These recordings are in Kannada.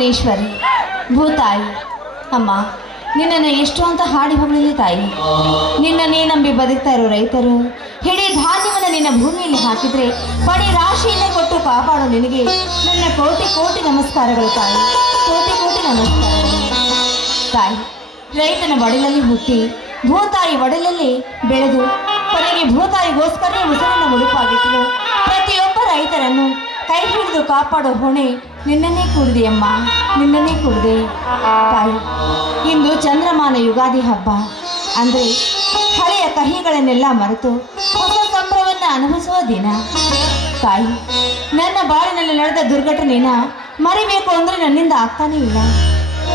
ಭುವನೇಶ್ವರಿ ಭೂತಾಯಿ ಅಮ್ಮ, ನಿನ್ನನ್ನು ಎಷ್ಟು ಅಂತ ಹಾಡಿ ಹೋಗಲಿಲ್ಲ ತಾಯಿ. ನಿನ್ನನ್ನೇ ನಂಬಿ ಬದುಕ್ತಾ ಇರೋ ರೈತರು ಹಿಡೀ ಧಾನ್ಯವನ್ನು ನಿನ್ನ ಭೂಮಿಯಲ್ಲಿ ಹಾಕಿದರೆ ಪಡಿ ರಾಶಿಯನ್ನೇ ಕೊಟ್ಟು ಕಾಪಾಡೋ ನಿನಗೆ ನನ್ನ ಕೋಟಿ ಕೋಟಿ ನಮಸ್ಕಾರಗಳು ತಾಯಿ, ಕೋಟಿ ಕೋಟಿ ನಮಸ್ಕಾರಗಳು ತಾಯಿ. ರೈತನ ಒಡಲಲ್ಲಿ ಹುಟ್ಟಿ ಭೂತಾಯಿ ಒಡಲಲ್ಲಿ ಬೆಳೆದು ಕೊನೆಗೆ ಭೂತಾಯಿಗೋಸ್ಕರ ಉಸಿರನ್ನು ಮುಡುಪಾಗಿಟ್ಟರು ಪ್ರತಿಯೊಬ್ಬ ರೈತರನ್ನು ಕೈ ಹಿಡಿದು ಕಾಪಾಡೋ ಹೊಣೆ ನಿನ್ನನ್ನೇ ಕೂಡಿದೆಯಮ್ಮ, ನಿನ್ನನ್ನೇ ಕೂಡಿದೆ ತಾಯಿ. ಇಂದು ಚಂದ್ರಮಾನ ಯುಗಾದಿ ಹಬ್ಬ ಅಂದರೆ ಹಳೆಯ ಕಹಿಗಳನ್ನೆಲ್ಲ ಮರೆತು ಹೊಸ ಸಂಭ್ರಮವನ್ನು ಅನುಭವಿಸುವ ದಿನ ತಾಯಿ. ನನ್ನ ಬಾಳಿನಲ್ಲಿ ನಡೆದ ದುರ್ಘಟನೆನ ಮರಿಬೇಕು ಅಂದರೆ ನನ್ನಿಂದ ಆಗ್ತಾನೇ ಇಲ್ಲ.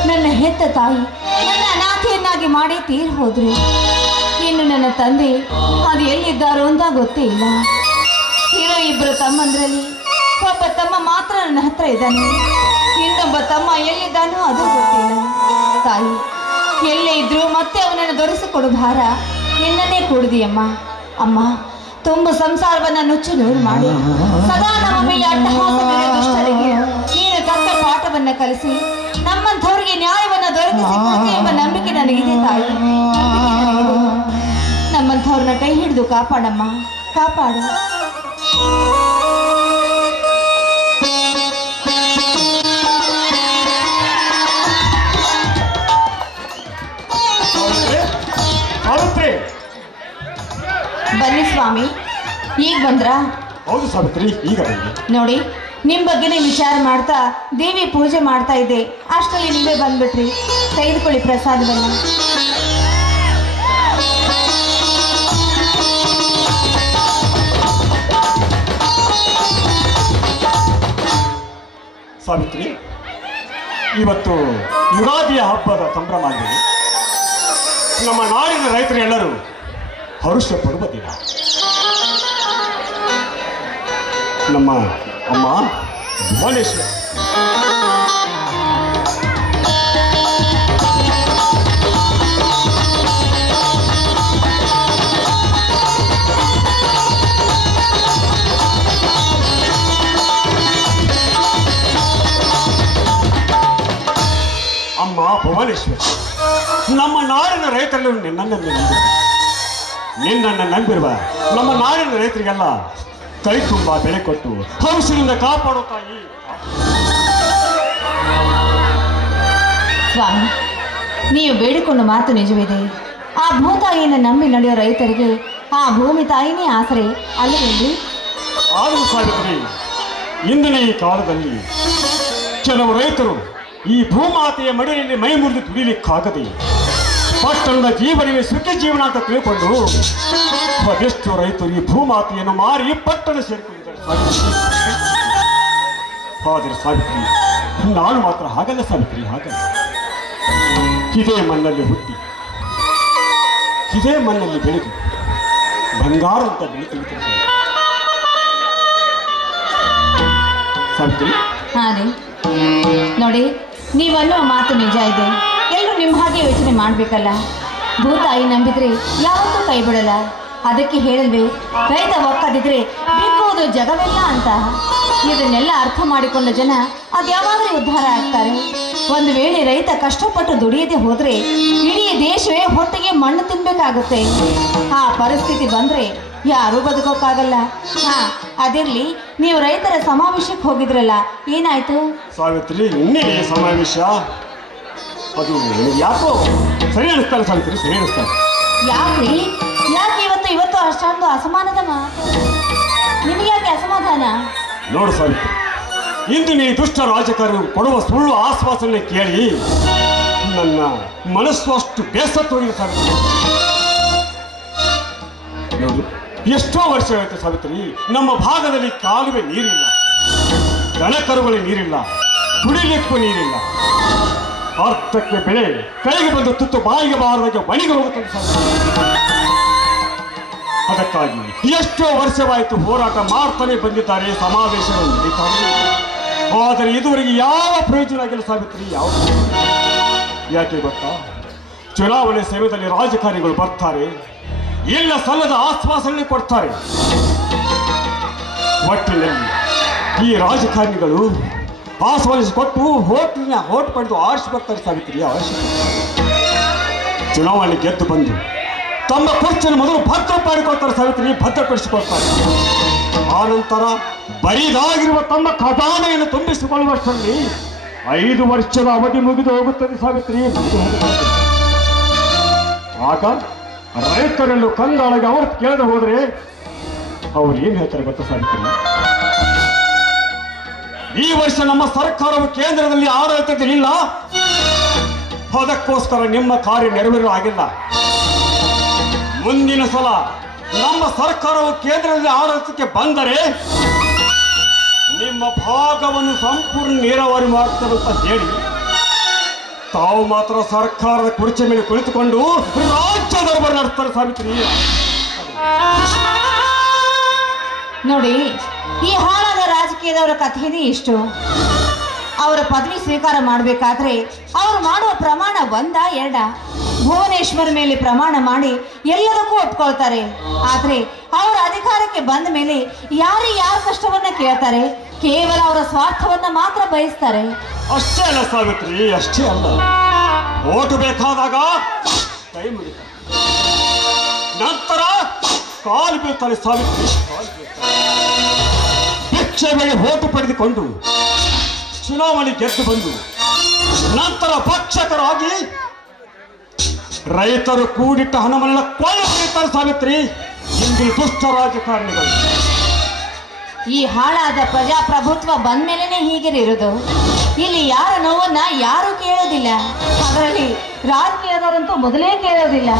ನನ್ನ ಹೆತ್ತ ತಾಯಿ ನನ್ನ ಅನಾಥೆಯನ್ನಾಗಿ ಮಾಡಿ ತೀರ್ ಹೋದ್ರು. ಇನ್ನು ನನ್ನ ತಂದೆ ಅದು ಎಲ್ಲಿದ್ದಾರೋ ಅಂತ ಗೊತ್ತೇ ಇಲ್ಲ. ಇರೋ ಇಬ್ಬರು ತಮ್ಮಂದ್ರಲ್ಲಿ ಒಬ್ಬ ತಮ್ಮ ಮಾತ್ರ ನನ್ನ ಹತ್ರ ಇದ್ದಾನೆ, ಇನ್ನೊಬ್ಬ ತಮ್ಮ ಎಲ್ಲಿದ್ದಾನೋ ಅದು ಗೊತ್ತಿಲ್ಲ ತಾಯಿ. ಎಲ್ಲೇ ಇದ್ರೂ ಮತ್ತೆ ಅವನನ್ನು ದೊರಕಿಸಿಕೊಡು ಭಾರ ನಿನ್ನನ್ನೇ ಕೂಡಿದೆಯಮ್ಮ. ಅಮ್ಮ, ತುಂಬ ಸಂಸಾರವನ್ನು ನುಚ್ಚು ನೂರು ಮಾಡಿ ಸದಾ ನಮ್ಮ ಮೇಲೆ ಅಟ್ಟಹಾಸ ದುಷ್ಟರಿಗೆ ನೀನು ತಕ್ಕ ಪಾಠವನ್ನು ಕಲಿಸಿ ನಮ್ಮಂಥವ್ರಿಗೆ ನ್ಯಾಯವನ್ನು ದೊರಕಿಸಿಕೊಡ್ತೀನಿ ಎಂಬ ನಂಬಿಕೆ ನನಗಿದೆ ತಾಯಿ. ನಮ್ಮಂಥವ್ರನ್ನ ಕೈ ಹಿಡಿದು ಕಾಪಾಡಮ್ಮ, ಕಾಪಾಡು. ಬನ್ನಿ ಸ್ವಾಮಿ, ಈಗ ಬಂದ್ರ? ಹೌದು ಸಾವಿತ್ರಿ, ಈಗ ನೋಡಿ, ನಿಮ್ಮ ಬಗ್ಗೆನೇ ವಿಚಾರ ಮಾಡ್ತಾ ದೇವಿ ಪೂಜೆ ಮಾಡ್ತಾ ಇದ್ದೆ, ಅಷ್ಟರಲ್ಲಿ ನೀವೇ ಬಂದ್ಬಿಟ್ರಿ. ತೆಗೆದುಕೊಳ್ಳಿ ಪ್ರಸಾದವನ್ನು. ಸಾವಿತ್ರಿ, ಇವತ್ತು ಯುಗಾದಿಯ ಹಬ್ಬದ ಸಂಭ್ರಮ ಆಗಿದೆ. ನಮ್ಮ ನಾಡಿನ ರೈತರೆಲ್ಲರೂ ಹರುಷ ಪಡುವ ದಿನ. ನಮ್ಮ ಅಮ್ಮ ಭುವನೇಶ್ವರಿ ಅಮ್ಮ ಭುವನೇಶ್ವರಿ, ನಮ್ಮ ನಾಡಿನ ರೈತರನ್ನು ನಿನ್ನನ್ನು ನಂಬಿರುವ ನಮ್ಮ ನಾಡಿನ ರೈತರಿಗೆಲ್ಲ ಕೈ ತುಂಬ ಬೆಲೆ ಕೊಟ್ಟು ಹಂಸದಿಂದ ಕಾಪಾಡೋ ತಾಯಿ. ಸ್ವಾಮಿ, ನೀವು ಬೇಡಿಕೊಂಡ ಮಾತು ನಿಜವಿದೆ. ಆ ಭೂತಾಯಿಯನ್ನು ನಂಬಿ ನಡೆಯೋ ರೈತರಿಗೆ ಆ ಭೂಮಿ ತಾಯಿನೇ ಆಸರೆ ಅಲ್ಲವೆಂದು. ಆದರೂ ಸಾವಿತ್ರಿ, ಇಂದಿನ ಈ ಕಾಲದಲ್ಲಿ ಕೆಲವು ರೈತರು ಈ ಭೂಮಾತೆಯ ಮಡಿಯಲ್ಲಿ ಮೈ ಮುರಿದು ತುಳಿಲಿಕ್ಕಾಗದೆ ಪಟ್ಟಣದ ಜೀವನವೇ ಸುಖ ಜೀವನ ಅಂತ ತಿಳ್ಕೊಂಡು ಅದೆಷ್ಟು ರೈತರು ಈ ಭೂಮಾತೆಯನ್ನು ಮಾರಿ ಪಟ್ಟಣ ಸೇರಿಕೊಂಡಿದ್ದಾರೆ. ಆದರೆ ಸಾವಿತ್ರಿ, ನಾನು ಮಾತ್ರ ಹಾಗಲ್ಲ ಸಾವಿತ್ರಿ, ಹಾಗಲ್ಲ. ಇದೇ ಮಣ್ಣಲ್ಲಿ ಹುಟ್ಟಿ ಇದೇ ಮಣ್ಣಲ್ಲಿ ಬೆಳೆದು ಬಂಗಾರ ಅಂತ ಬೆಳೆ ತೆಗಿತಾರೆ ಸಾವಿತ್ರಿ. ಹಾಂ ನೋಡಿ, ನೀವನ್ನೋ ಮಾತು ನಿಜ ಇದೆ. ಎಲ್ಲರೂ ನಿಮ್ಮ ಹಾಗೆ ಯೋಚನೆ ಮಾಡಬೇಕಲ್ಲ. ಭೂತಾಯಿ ನಂಬಿದ್ರೆ ಯಾವತ್ತೂ ಕೈ ಬಿಡಲ್ಲ. ಅದಕ್ಕೆ ಹೇಳಿದ್ವಿ, ರೈತ ಒಕ್ಕದಿದ್ರೆ ಬಿಕ್ಕುವುದು ಜಗವೆಲ್ಲ ಅಂತ. ಇದನ್ನೆಲ್ಲ ಅರ್ಥ ಮಾಡಿಕೊಂಡ ಜನ ಅದು ಯಾವಾಗಲೂ ಉದ್ಧಾರ ಆಗ್ತಾರೆ. ಒಂದು ವೇಳೆ ರೈತ ಕಷ್ಟಪಟ್ಟು ದುಡಿಯದೆ ಹೋದರೆ ಇಡೀ ದೇಶವೇ ಹೊಟ್ಟೆಗೆ ಮಣ್ಣು ತಿನ್ನಬೇಕಾಗುತ್ತೆ. ಆ ಪರಿಸ್ಥಿತಿ ಬಂದರೆ ಯಾರೂ ಬದುಕೋಕ್ಕಾಗಲ್ಲ. ಹಾಂ, ಅದಿರಲಿ, ನೀವು ರೈತರ ಸಮಾವೇಶಕ್ಕೆ ಹೋಗಿದ್ರಲ್ಲ, ಏನಾಯ್ತು? ಸಾವಿತ್ರಿ, ಇನ್ನೇ ಸಮಾವೇಶ ಅದು ಯಾಕೋ ಸರಿ ಅನಿಸ್ತಾನೆ ಸಾವಿತ್ರಿ, ಸರಿ ಅನಿಸ್ತಾನೆ. ಯಾಕ್ರಿ? ಯಾಕೆ ಇವತ್ತು ಅಷ್ಟೊಂದು ಅಸಮಾನದ ಮಾತು? ನಿಮಗೆ ಯಾಕೆ ಅಸಮಾಧಾನ? ನೋಡು ಸಾವಿತ್ರಿ, ಇಂದು ನೀ ದುಷ್ಟ ರಾಜಕಾರಣಿಗಳು ಕೊಡುವ ಸುಳ್ಳು ಆಶ್ವಾಸನೆ ಕೇಳಿ ನನ್ನ ಮನಸ್ಸು ಅಷ್ಟು ಬೇಸತ್ತೋಗಿದೆ ಸಾವಿತ್ರಿ. ನೋಡು, ಎಷ್ಟೋ ವರ್ಷವಾಯಿತು ಸಾವಿತ್ರಿ, ನಮ್ಮ ಭಾಗದಲ್ಲಿ ಕಾಲುವೆ ನೀರಿಲ್ಲ, ದನಕರುಗಳಿಗೆ ನೀರಿಲ್ಲ, ಕುಡಿಲಿಕ್ಕೂ ನೀರಿಲ್ಲ. ಅರ್ಥಕ್ಕೆ ಬೆಳೆ ಕೈಗೆ ಬಂದು ತುತ್ತು ಬಾಯಿಗೆ ಬಾರದಾಗೆ ಮನೆಗೆ ಹೋಗುತ್ತದೆ ಸಾವಿತ್ರಿ. ಅದಕ್ಕಾಗಿ ಎಷ್ಟೋ ವರ್ಷವಾಯಿತು ಹೋರಾಟ ಮಾಡ್ತಾನೆ ಬಂದಿದ್ದಾರೆ, ಸಮಾವೇಶಗಳು ನಡೀತಾರೆ. ಆದರೆ ಇದುವರೆಗೆ ಯಾವ ಪ್ರಯೋಜನ ಆಗಿಲ್ಲ ಸಾವಿತ್ರಿ, ಯಾವ. ಯಾಕೆ ಗೊತ್ತಾ? ಚುನಾವಣೆ ಸಮಯದಲ್ಲಿ ರಾಜಕಾರಣಿಗಳು ಬರ್ತಾರೆ, ಎಲ್ಲ ಸಲ್ಲದ ಆಶ್ವಾಸನೆ ಕೊಡ್ತಾರೆ. ಒಟ್ಟಿನಲ್ಲಿ ಈ ರಾಜಕಾರಣಿಗಳು ಆಸ್ವಾದಿಸಿಕೊಟ್ಟು ಹೋಟ್ ಪಡೆದು ಆರಿಸಿ ಬರ್ತಾರೆ ಸಾವಿತ್ರಿ, ಆರಿಸಿ ಚುನಾವಣೆ ಗೆದ್ದು ಬಂದು ತಮ್ಮ ಕುರ್ಚಿಯನ್ನು ಮೊದಲು ಭದ್ರ ಮಾಡಿಕೊಳ್ತಾರೆ ಸಾವಿತ್ರಿ, ಭದ್ರಪಡಿಸಿಕೊಳ್ತಾರೆ. ಆ ನಂತರ ಬರಿದಾಗಿರುವ ತಮ್ಮ ಖಜಾನೆಯನ್ನು ತುಂಬಿಸಿಕೊಳ್ಳುವಷ್ಟರಲ್ಲಿ 5 ವರ್ಷದ ಅವಧಿ ಮುಗಿದು ಹೋಗುತ್ತದೆ ಸಾವಿತ್ರಿ, ಮುಗಿದು ಹೋಗುತ್ತದೆ. ಆಗ ರೈತರನ್ನು ಕಂಗಾಳಗೆ ಅವರು ಕೇಳದೆ ಹೋದರೆ ಅವ್ರು ಏನು ಹೇಳ್ತಾರೆ ಗೊತ್ತಾ ಸಾವಿತ್ರಿ? ಈ ವರ್ಷ ನಮ್ಮ ಸರ್ಕಾರವು ಕೇಂದ್ರದಲ್ಲಿ ಆಡಳಿತದಲ್ಲಿಲ್ಲ, ಅದಕ್ಕೋಸ್ಕರ ನಿಮ್ಮ ಕಾರ್ಯ ನೆರವೇರಲು ಆಗಿಲ್ಲ. ಮುಂದಿನ ಸಲ ನಮ್ಮ ಸರ್ಕಾರವು ಕೇಂದ್ರದಲ್ಲಿ ಆಡಳಿತಕ್ಕೆ ಬಂದರೆ ನಿಮ್ಮ ಭಾಗವನ್ನು ಸಂಪೂರ್ಣ ನೀರಾವರಿ ಮಾಡ್ತಾರೆ ಅಂತ ಹೇಳಿ ತಾವು ಮಾತ್ರ ಸರ್ಕಾರದ ಕುರ್ಚಿ ಮೇಲೆ ಕುಳಿತುಕೊಂಡು ರಾಜ್ಯ ದರ್ಬಾರ ನಡೆಸ್ತಾರೆ ಸಾವಿತ್ರಿ. ನೋಡಿ, ಈ ಹಾಳಾದ ರಾಜಕೀಯದವರ ಕಥೆನೇ ಇಷ್ಟು. ಅವರ ಪದವಿ ಸ್ವೀಕಾರ ಮಾಡಬೇಕಾದ್ರೆ ಅವರು ಮಾಡುವ ಪ್ರಮಾಣ 1 2 ಭುವನೇಶ್ವರ ಮೇಲೆ ಪ್ರಮಾಣ ಮಾಡಿ ಎಲ್ಲದಕ್ಕೂ ಒಪ್ಕೊಳ್ತಾರೆ. ಆದರೆ ಅವರ ಅಧಿಕಾರಕ್ಕೆ ಬಂದ ಮೇಲೆ ಯಾರ ಕಷ್ಟವನ್ನ ಕೇಳ್ತಾರೆ, ಕೇವಲ ಅವರ ಸ್ವಾರ್ಥವನ್ನ ಮಾತ್ರ ಬಯಸ್ತಾರೆ. ಅಷ್ಟೇ ಅಲ್ಲ ಸಾವಿತ್ರಿ, ಅಷ್ಟೇ ಅಲ್ಲ, ಓಟು ಬೇಕಾದಾಗ ಕೈ ಮುಗಿತಾರೆ, ನಂತರ ಕಾಲು ಬೀಳ್ತಾರೆ ಸಾವಿತ್ರಿ, ಕಾಲು ಬೀಳ್ತಾರೆ. ಭಿಕ್ಷೆ ಮೇಲೆ ಓಟು ಪಡೆದುಕೊಂಡು ಚುನಾವಣೆ ಗೆದ್ದು ಬಂದು ನಂತರ ಭಕ್ಷಕರಾಗಿ ರೈತರು ಕೂಡಿಟ್ಟ ಹಣವನ್ನೆಲ್ಲ ಕೊಳ್ಳೆ ಹೊಡಿತಾರೆ ಸಾವಿತ್ರಿ, ಇಂದು ದುಷ್ಟ ರಾಜಕಾರಣಿಗಳು. ಈ ಹಾಳಾದ ಪ್ರಜಾಪ್ರಭುತ್ವ ಬಂದ್ಮೇಲೆ ಹೀಗಿರೋದು. ಇಲ್ಲಿ ಯಾರ ನೋವನ್ನ ಯಾರು ಕೇಳೋದಿಲ್ಲ, ಅದರಲ್ಲಿ ರಾಜಕೀಯದವರಂತೂ ಮೊದಲೇ ಕೇಳೋದಿಲ್ಲ.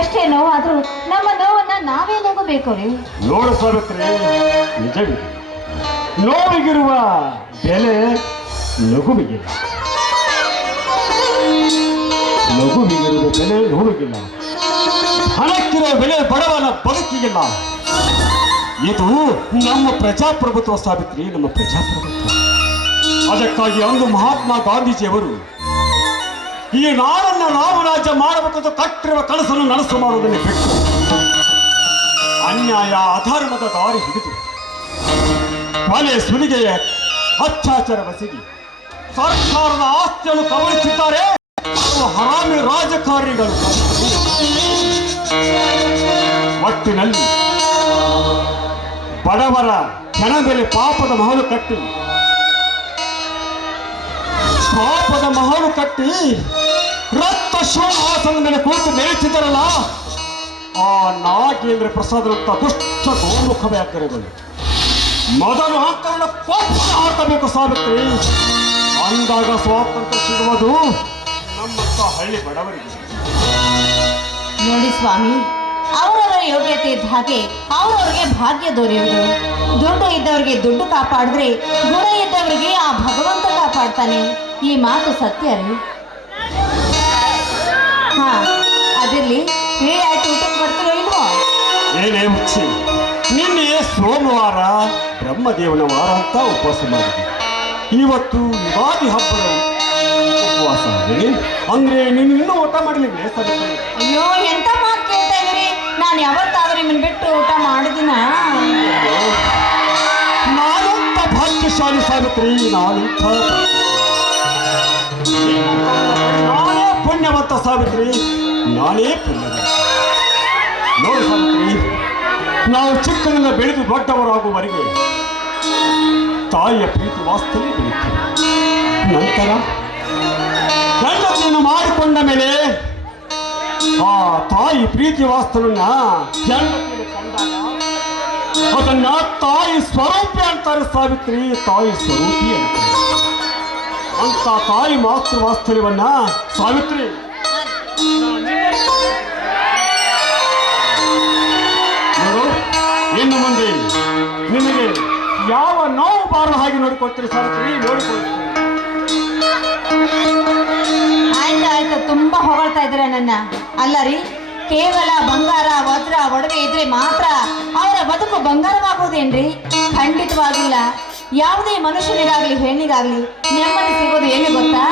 ಎಷ್ಟೇ ನೋವಾದ್ರೂ ನಮ್ಮ ನೋವನ್ನ ನಾವೇ ನುಗ್ಗಬೇಕು ರೀ. ನೋಡು ಸಾವಿತ್ರಿ, ನಿಜವಿದೆ, ನೋವಿಗಿರುವ ಬೆಲೆ ನಗುವಿಗಿಲ್ಲ, ನಗುವಿಗಿರುವ ಬೆಲೆ ನೋವಿಗಿಲ್ಲ, ಹಣಕ್ಕಿರುವ ಬೆಲೆ ಬಡವನ ಬದುಕಿಗಿಲ್ಲ. ಇದು ನಮ್ಮ ಪ್ರಜಾಪ್ರಭುತ್ವ ಸಾವಿತ್ರಿ, ನಮ್ಮ ಪ್ರಜಾಪ್ರಭುತ್ವ. ಅದಕ್ಕಾಗಿ ಅಂದು ಮಹಾತ್ಮ ಗಾಂಧೀಜಿಯವರು ಈ ನಾಡನ್ನು ನಾವು ರಾಜ್ಯ ಮಾಡಬೇಕಂತ ಕಟ್ಟಿರುವ ಕನಸನ್ನು ನನಸು ಮಾಡುವುದನ್ನು ಬಿಟ್ಟು ಅನ್ಯಾಯ ಅಧರ್ಮದ ದಾರಿ ಹಿಡಿದು ಕೊಲೆ ಸುಲಿಗೆಯ ಅತ್ಯಾಚಾರ ಬಸಗಿ ಸರ್ಕಾರದ ಆಸ್ತಿಯನ್ನು ಕಬಳಿಸಿದ್ದಾರೆ ಹರಾಮಿ ರಾಜಕಾರಣಿಗಳು. ಒಟ್ಟಿನಲ್ಲಿ ಬಡವರ ಜನ ಮೇಲೆ ಪಾಪದ ಮಹಲು ಕಟ್ಟಿ ರಕ್ತ ಶಿವಹಾಸನ ಮೇಲೆ ಕುಳಿತು ಮೆರೆಸಿದರಲ್ಲ, ಆ ನಾಗೇಂದ್ರ ಪ್ರಸಾದರಂತ ದುಷ್ಟ ಗೋಮುಖ ವ್ಯಾಕರಣಗಳು ಮೊದಲು ಹಂತವನ್ನು ಹಾಕಬೇಕು ಸಾವಿತ್ರಿ. ಅಂದಾಗ ಸ್ವಾತಂತ್ರ್ಯ ಸಿಗುವುದು ನಮ್ಮಂತ ಹಳ್ಳಿ ಬಡವರಿಗೆ. ನೋಡಿ ಸ್ವಾಮಿ, ಅವರವರ ಯೋಗ್ಯತೆ ಇದ್ದ ಹಾಗೆ ಅವರವರಿಗೆ ಭಾಗ್ಯ ದೊರೆಯುವುದು. ದುಡ್ಡು ಇದ್ದವರಿಗೆ ದುಡ್ಡು ಕಾಪಾಡಿದ್ರೆ ಗುಣ ಇದ್ದವರಿಗೆ ಆ ಭಗವಂತ ಕಾಪಾಡ್ತಾನೆ. ಈ ಮಾತು ಸತ್ಯ ರೀ. ಹಾ, ಅದಿರ್ಲಿ, ಆಯ್ತು, ಊಟಕ್ಕೆ ಬರ್ತಿರೋ ಇಲ್ವೋ? ಏನೇ ಹುಚ್ಚಿ, ನಿನ್ನೆ ಸೋಮವಾರ ಬ್ರಹ್ಮದೇವನ ವಾರ ಅಂತ ಉಪವಾಸ ಮಾಡಿದೆ. ಇವತ್ತು ಯುಗಾದಿ ಹಬ್ಬದ ಉಪವಾಸ ಅಂದ್ರೆ ನೀನು ಇನ್ನೂ ಊಟ ಮಾಡಲಿಲ್ಲ ಸರಿ? ಅಯ್ಯೋ, ಎಂತ ಮಾತು ಕೇಳ್ತಾ ಇದ್ರಿ? ನಾನು ಯಾವತ್ತಾದ್ರೂ ನಿಮ್ಮನ್ನು ಬಿಟ್ಟು ಊಟ ಮಾಡಿದಿನ? ನಾನಂತ ಭಾಗ್ಯಶಾಲಿ ಸಾವಿತ್ರಿ, ನಾನಂತ ನಾನೇ ಪುಣ್ಯವಂತ ಸಾವಿತ್ರಿ, ನಾನೇ ಪುಣ್ಯವಂತ. ನೋಡಿ ಸಾವಿತ್ರಿ, ನಾವು ಚಿಕ್ಕದಿಂದ ಬೆಳೆದು ದೊಡ್ಡವರಾಗುವವರೆಗೆ ತಾಯಿಯ ಪ್ರೀತಿ ವಾಸ್ತವ್ಯ ಬೆಳೀತೇವೆ. ನಂತರ ಹೆಂಡತಿಯನ್ನು ಮಾಡಿಕೊಂಡ ಮೇಲೆ ಆ ತಾಯಿ ಪ್ರೀತಿ ವಾಸ್ತವನ್ನ ಹೆಂಡತಿಯನ್ನು ಕಂಡಾಗ ಅದನ್ನ ತಾಯಿ ಸ್ವರೂಪಿ ಅಂತಾರೆ ಸಾವಿತ್ರಿ, ತಾಯಿ ಸ್ವರೂಪಿ ಅಂತಾರೆ. ಅಂತ ತಾಯಿ ಮಾತೃ ವಾಸ್ತವ್ಯವನ್ನ ಸಾವಿತ್ರಿ ನೋಡು, ಇನ್ನು ಮುಂದೆ ನಿಮಗೆ ಯಾವ ನೋವು ಬಾರದ ಹಾಗೆ ನೋಡಿಕೊಳ್ತೀರಿ ಸಾವಿತ್ರಿ, ನೋಡಿಕೊಳ್ತೀರಿ. ಆಯ್ತು, ತುಂಬಾ ಹೊಗಳ್ತಾ ಇದ್ದೀರ ನನ್ನ. ಅಲ್ಲ ರೀ, ಕೇವಲ ಬಂಗಾರ ವಜ್ರ ಒಡವೆ ಇದ್ರೆ ಮಾತ್ರ ಅವರ ಬದುಕು ಬಂಗಾರವಾಗುವುದೇನ್ರಿ? ಖಂಡಿತವಾಗಿಲ್ಲ. ಯಾವುದೇ ಮನುಷ್ಯನಿಗಾಗ್ಲಿ ಹೆಣ್ಣಿಗಾಗ್ಲಿ ನೆಮ್ಮದಿ ಸಿಗೋದು ಏನು ಗೊತ್ತಾ?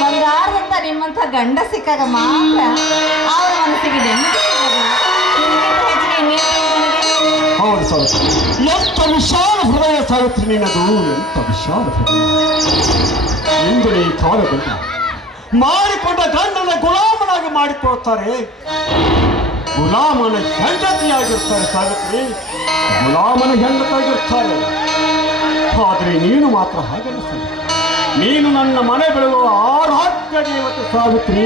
ಬಂಗಾರದಂತ ನಿಮ್ಮಂತ ಗಂಡ ಸಿಕ್ಕಾಗ ಮಾತ್ರ ಅವರ ಮನಸ್ಸಿಗೆ ನೆಮ್ಮದಿ ಸಿಗೋದು. ಹೌದು ಸರ್, ಎಷ್ಟು ವಿಶಾಲ ಹೃದಯ ಸಾವಿತ್ರಿ ನಿನ್ನದು ಎಂತ ವಿಶಾಲ ಹೃದಯ. ಇಂದು ಈ ಕಾಲದಲ್ಲಿ ಮಾಡಿಕೊಂಡ ಗಂಡನ ಗುಲಾಮನಾಗಿ ಮಾಡಿಕೊಳ್ತಾರೆ, ಗುಲಾಮನ ಹೆಂಡತಿಯಾಗಿರ್ತಾರೆ ಸಾವಿತ್ರಿ, ಗುಲಾಮನ ಹೆಂಡತಿಯಾಗಿರ್ತಾರೆ. ಆದರೆ ನೀನು ಮಾತ್ರ ಹಾಗಲ್ಲ ಸರಿ, ನೀನು ನನ್ನ ಮನೆ ಬೆಳೆಯುವ ಆರಾಧ್ಯ ದೇವತೆ ಸಾವಿತ್ರಿ.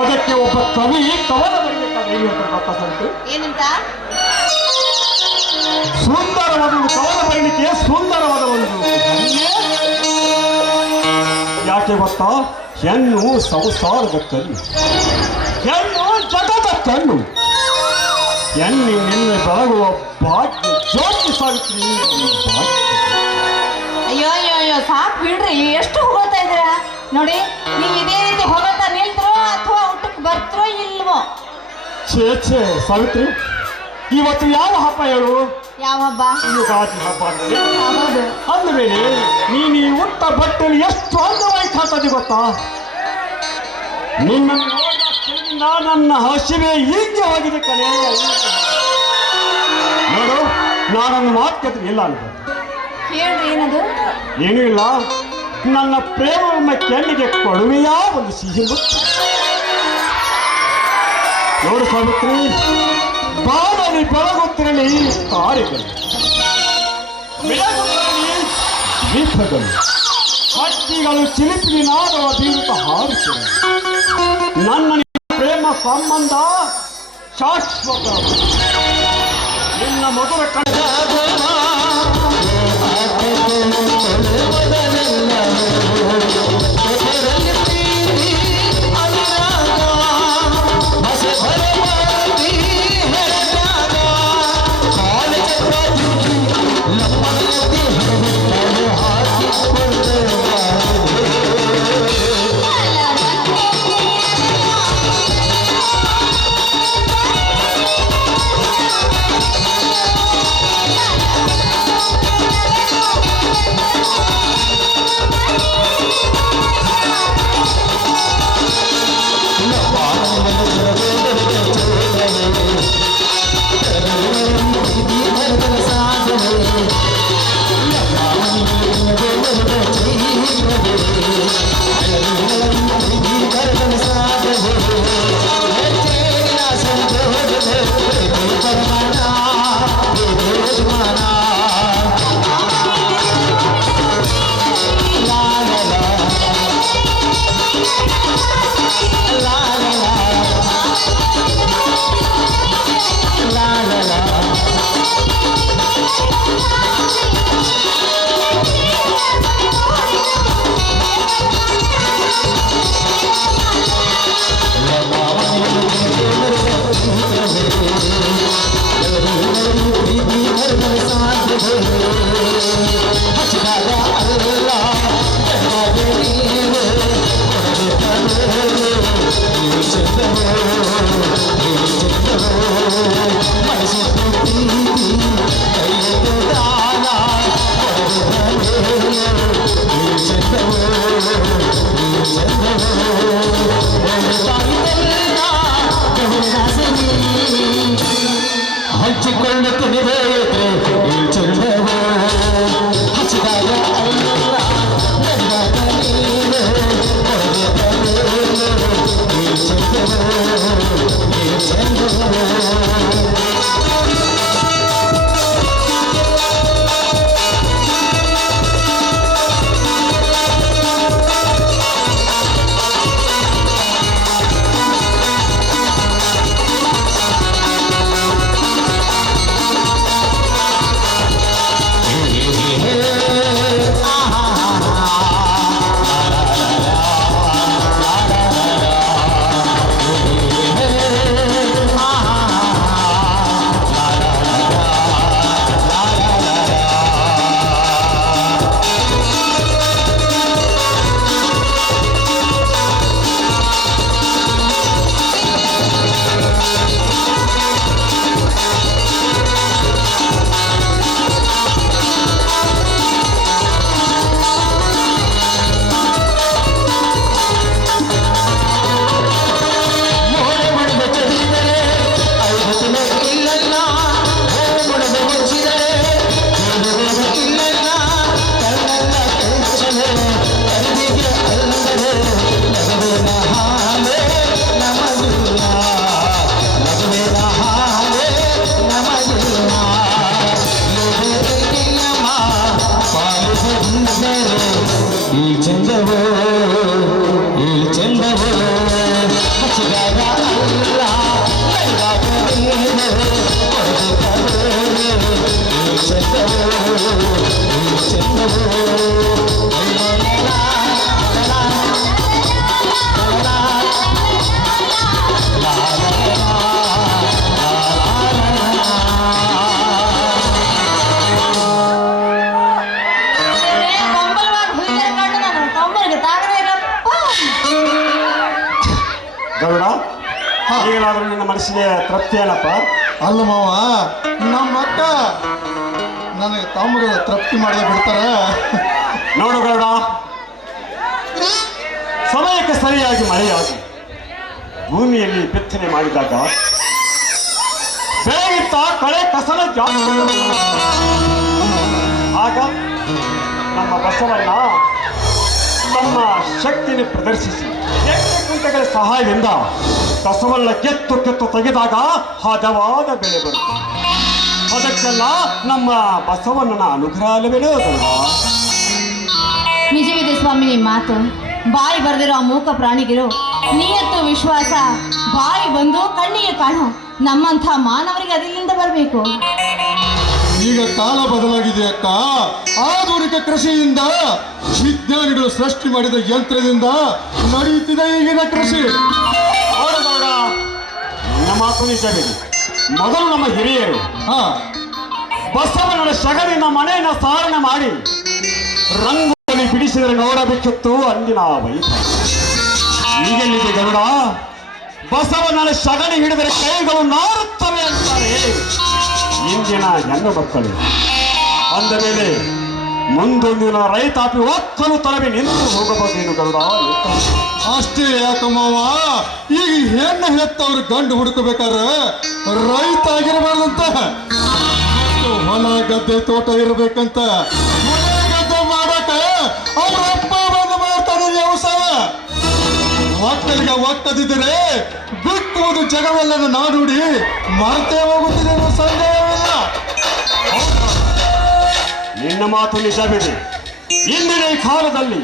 ಅದಕ್ಕೆ ಒಬ್ಬ ಕವಿ ಕವನ ಬರಬೇಕಾದ್ರೆ ಏನು ಹೇಳ್ತಾರೆ ಗೊತ್ತಾ ಸಾವಿತ್ರಿ? ಏನಂತ? ಸುಂದರವಾದ ಒಂದು ಕವನ ಬರಲಿಕ್ಕೆ ಸುಂದರವಾದ ಒಂದು ಹೆಣ್ಣೆ. ಯಾಕೆ ಗೊತ್ತಾ? ಹೆಣ್ಣು ಸಂಸಾರದ ಕಣ್ಣು, ಹೆಣ್ಣು ಜಗದ ಕಣ್ಣು, ಹೆಣ್ಣಿನಿಂದ ಬೆಳಗುವ ಭಾಗ್ಯ ಜ್ಯೋತಿ ಸಾವಿತ್ರಿ. ಅಯ್ಯೋ ಅಯ್ಯೋ ಅಯ್ಯೋ ಸಾಕು ಬಿಡ್ರಿ, ಎಷ್ಟು ಹೋಗ್ತಾ ಇದ್ದೀರಾ ನೋಡಿ. ನೀವು ಇದೇ ರೀತಿ ಹೋಗ್ತಾ ನಿಲ್ತ್ರೋ ಅಥವಾ ಊಟಕ್ಕೆ ಬರ್ತ್ರೋ ಇಲ್ವೋ? ಛೇ ಛೇ ಸಾವಿತ್ರಿ, ಇವತ್ತು ಯಾವ ಹಬ್ಬ ಹೇಳು? ಯಾವ ಹಬ್ಬ? ಯುಗಾದಿ ಹಬ್ಬ. ಹೌದು. ಅಂದಮೇಲೆ ನೀನು ಈ ಉಟ್ಟ ಬಟ್ಟೆಯಲ್ಲಿ ಎಷ್ಟು ಅಂದವಾಗಿ ಕಾಣ್ತದೆ ಗೊತ್ತಾ? ನಿನ್ನನ್ನು ನೋಡಿದ ನನ್ನ ಹಸಿವೆ ಹೀಗೆ ಹೋಗಿದೆ ಕಣೆ. ನೋಡು, ನಾನೊಂದು ಮಾತು ಕೇಳ್ತೀನಿ, ಇಲ್ಲ ಅಂತ ಹೇಳ್ರಿ. ಏನದು? ಏನೂ ಇಲ್ಲ, ನನ್ನ ಪ್ರೇಮವನ್ನು ಕೆನ್ನಿಗೆ ಕೊಡುವೆಯ ಒಂದು ಸಿಹಿ ಮುತ್ತು. ನೋಡು ಸಾವಿತ್ರಿ, ಬಾಳಲಿ ಬೆಳಗುತ್ತಿರಲಿ ತಾರೆಗಳು, ಬೆಳಗುತ್ತಿರಲಿ ದೀಪಗಳು, ಹಕ್ಕಿಗಳು ಚಿಲಿಪಿಲಿ ನಾದವ ಬೀರುತ್ತ ಹಾರುತ್ತಿರಲಿ. ನನ್ನ ಪ್ರೇಮ ಸಂಬಂಧ ಶಾಶ್ವತ. ನಿನ್ನ ಮಧುರ ಕಣ್ಣ ಹಂಚಿಕೊಂಡು ತಿನಿದೆ ಚಂದವೋ ಹಚ್ಚಿದಾಗ ಈಗಲಾದ್ರೂ ನಿನ್ನ ಮನಸ್ಸಿಗೆ ತೃಪ್ತಿ ಏನಪ್ಪ? ಅಲ್ಲ ಮಾವ, ನಮ್ಮ ಅಕ್ಕ ನನಗೆ ತಮ್ಮಗಳ ತೃಪ್ತಿ ಮಾಡದೆ ಬಿಡ್ತಾರ. ನೋಡು ಗೌಡ, ಸಮಯಕ್ಕೆ ಸರಿಯಾಗಿ ಮಳೆಯಾಗಿ ಭೂಮಿಯಲ್ಲಿ ಬಿತ್ತನೆ ಮಾಡಿದಾಗ ಬೆಳೆಗಿಂತ ಕಳೆ ಕಸನ ಜಾಸ್ತಿ. ಆಗ ನಮ್ಮ ಬಸವಣ್ಣ ತಮ್ಮ ಶಕ್ತಿಯನ್ನು ಪ್ರದರ್ಶಿಸಿ 8 ಕುಂಟೆಗಳ ಸಹಾಯದಿಂದ ಕಸವನ್ನ ಕೆತ್ತು ಕೆತ್ತು ತೆಗೆದಾಗ ಹದವಾದ ಬೆಳೆ ಬರುತ್ತೆ. ಅದಕ್ಕೆಲ್ಲ ನಮ್ಮ ಬಸವಣ್ಣನ ಅನುಗ್ರಹವೇನೋದಲ್ಲ. ನಿಜವಿದೆ ಸ್ವಾಮಿ ನಿಮ್ಮ ಮಾತು. ಬಾಯಿ ಬರೆದಿರೋ ಆ ಮೂಕ ಪ್ರಾಣಿಗಿರೋ ನಿಯತ್ತು ವಿಶ್ವಾಸ ಬಾಯಿ ಬಂದು ಕಣ್ಣಿಗೆ ಕಾಣು ನಮ್ಮಂಥ ಮಾನವರಿಗೆ ಅದರಿಂದ ಬರಬೇಕು. ಈಗ ಕಾಲ ಬದಲಾಗಿದೆ ಅಕ್ಕ. ಆಧುನಿಕ ಕೃಷಿಯಿಂದ ವಿಜ್ಞಾನಿಗಳು ಸೃಷ್ಟಿ ಮಾಡಿದ ಯಂತ್ರದಿಂದ ನಡೆಯುತ್ತಿದೆ ಈಗಿನ ಕೃಷಿ. ಗೌಡ, ನನ್ನ ಮಾತು ನಿಜವೇ. ಮೊದಲು ನಮ್ಮ ಹಿರಿಯರು ಬಸವಣ್ಣನ ಶಗರಿನ ಮನೆಯನ್ನ ಸಾರಣ ಮಾಡಿ ರಂಗೋಲಿ ಬಿಡಿಸಿದರೆ ನೋಡಬೇಕಿತ್ತು ಅಂದಿನ ವೈಭವ. ಈಗೆಲ್ಲಿದೆ ಗರುಡ? ಬಸವಣ್ಣನ ಶಗಣಿ ಹಿಡಿದರೆ ಕೈಗಳು ನಾರುತ್ತವೆ ಅಂತಾರೆ ಇಂದಿನ ಹೆಣ್ಣು ಮಕ್ಕಳು. ಅಂದ ಮೇಲೆ ಮುಂದೊಂದಿನ ರೈತಾಪಿ ಒಕ್ಕಲು ತಲವಿ ನಿಂತು ಹೋಗಬಹುದೇನು ಗರುಡ? ಅಷ್ಟೇ ಯಾಕಮ್ಮವ, ಈಗ ಹೆಣ್ಣು ಹೆತ್ತವ್ರು ಗಂಡು ಹುಡುಕಬೇಕಾದ್ರೆ ರೈತ ಆಗಿರಬಾರ್ದಂತ, ಹೊಲ ಗದ್ದೆ ತೋಟ ಇರಬೇಕಂತ. ಹೊಲ ಗದ್ದೆ ಮಾಡಕ ಅವ್ರ ಅಪ್ಪ ಬಂದು ಮಾಡ್ತಾರೆ ವ್ಯವಸಾಯ. ಒಕ್ಕಲಿಗೆ ಒಕ್ಕದಿದ್ದರೆ ಬಿಟ್ಟುವುದು ಜಗವೆಲ್ಲನ ನಾಡುಡಿ ಮರೆತೇ ಹೋಗುತ್ತಿದೆ ಅನ್ನೋ ಸಂದೇಹವಿಲ್ಲ. ನಿನ್ನ ಮಾತು ನಿಜವಿದೆ. ಇಂದಿನ ಈ ಕಾಲದಲ್ಲಿ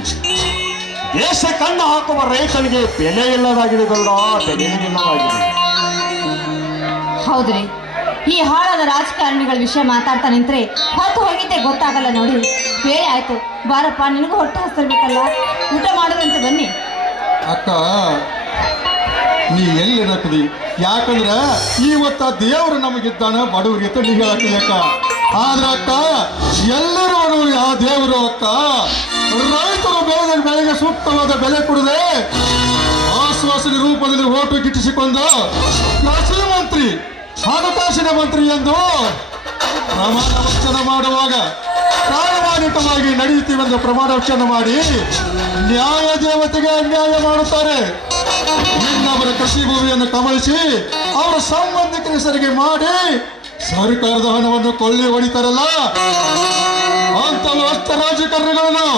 ದೇಶ ಕಣ್ಣು ಹಾಕುವ ರೈತನಿಗೆ ಬೆಲೆ ಇಲ್ಲದಾಗಿದೆ ಗರುಡ, ಬೆಲೆ ಇಲ್ಲದಾಗಿದೆ. ಹೌದ್ರಿ, ಈ ಹಾಳಾದ ರಾಜಕಾರಣಿಗಳ ವಿಷಯ ಮಾತಾಡ್ತಾ ನಿಂತ್ರೆ ಹೊತ್ತು ಹೋಗಿದ್ದೆ ಗೊತ್ತಾಗಲ್ಲ ನೋಡಿ. ಬೇರೆ ಆಯ್ತು, ಬಾರಪ್ಪ ನಿನಗೂ ಹೊಟ್ಟೆ ಹಸ್ತಿರ್ಬೇಕಲ್ಲ, ಊಟ ಮಾಡೋದಂತೆ ಬನ್ನಿ. ಅಕ್ಕ, ನೀ ಎಲ್ಲಿ ನಕದಿ? ಯಾಕಂದ್ರ ಇವತ್ತ ದೇವರು ನಮಗಿದ್ದಾನ, ಬಡವರಿಗೆ ಅಂತ ನೀ ಹೇಳಕ್ಕಿದೆ ಅಕ್ಕ. ಆದ್ರ ಅಕ್ಕ, ಎಲ್ಲರೂ ಬಡವರು ಆ ದೇವರು ಅಕ್ಕ. ರೈತರು ಬೆಳೆದ ಬೆಳೆಗೆ ಸೂಕ್ತವಾದ ಬೆಲೆ ಕೊಡದೆ ಆಶ್ವಾಸನೆ ರೂಪದಲ್ಲಿ ಓಟು ಗಿಟ್ಟಿಸಿಕೊಂಡು ಕೃಷಿ ಮಂತ್ರಿ, ಹಣಕಾಸಿನ ಮಂತ್ರಿ ಎಂದು ಪ್ರಮಾಣ ವಚನ ಮಾಡುವಾಗ ಪ್ರಾಮಾಣಿಕವಾಗಿ ನಡೆಯುತ್ತೀವೆಂದು ಪ್ರಮಾಣ ವಚನ ಮಾಡಿ ನ್ಯಾಯ ದೇವತೆಗೆ ಅನ್ಯಾಯ ಮಾಡುತ್ತಾರೆ. ಇನ್ನೊಬ್ಬರ ಕೃಷಿ ಭೂಮಿಯನ್ನು ಕಬಳಿಸಿ ಅವರ ಸಂಬಂಧಿಕರ ಹೆಸರಿಗೆ ಮಾಡಿ ಸರ್ಕಾರದ ಹಣವನ್ನು ಕೊಳ್ಳೆ ಹೊಡಿತಾರಲ್ಲ, ಅಂತವ ಅಷ್ಟ ರಾಜಕಾರಣಿಗಳನ್ನು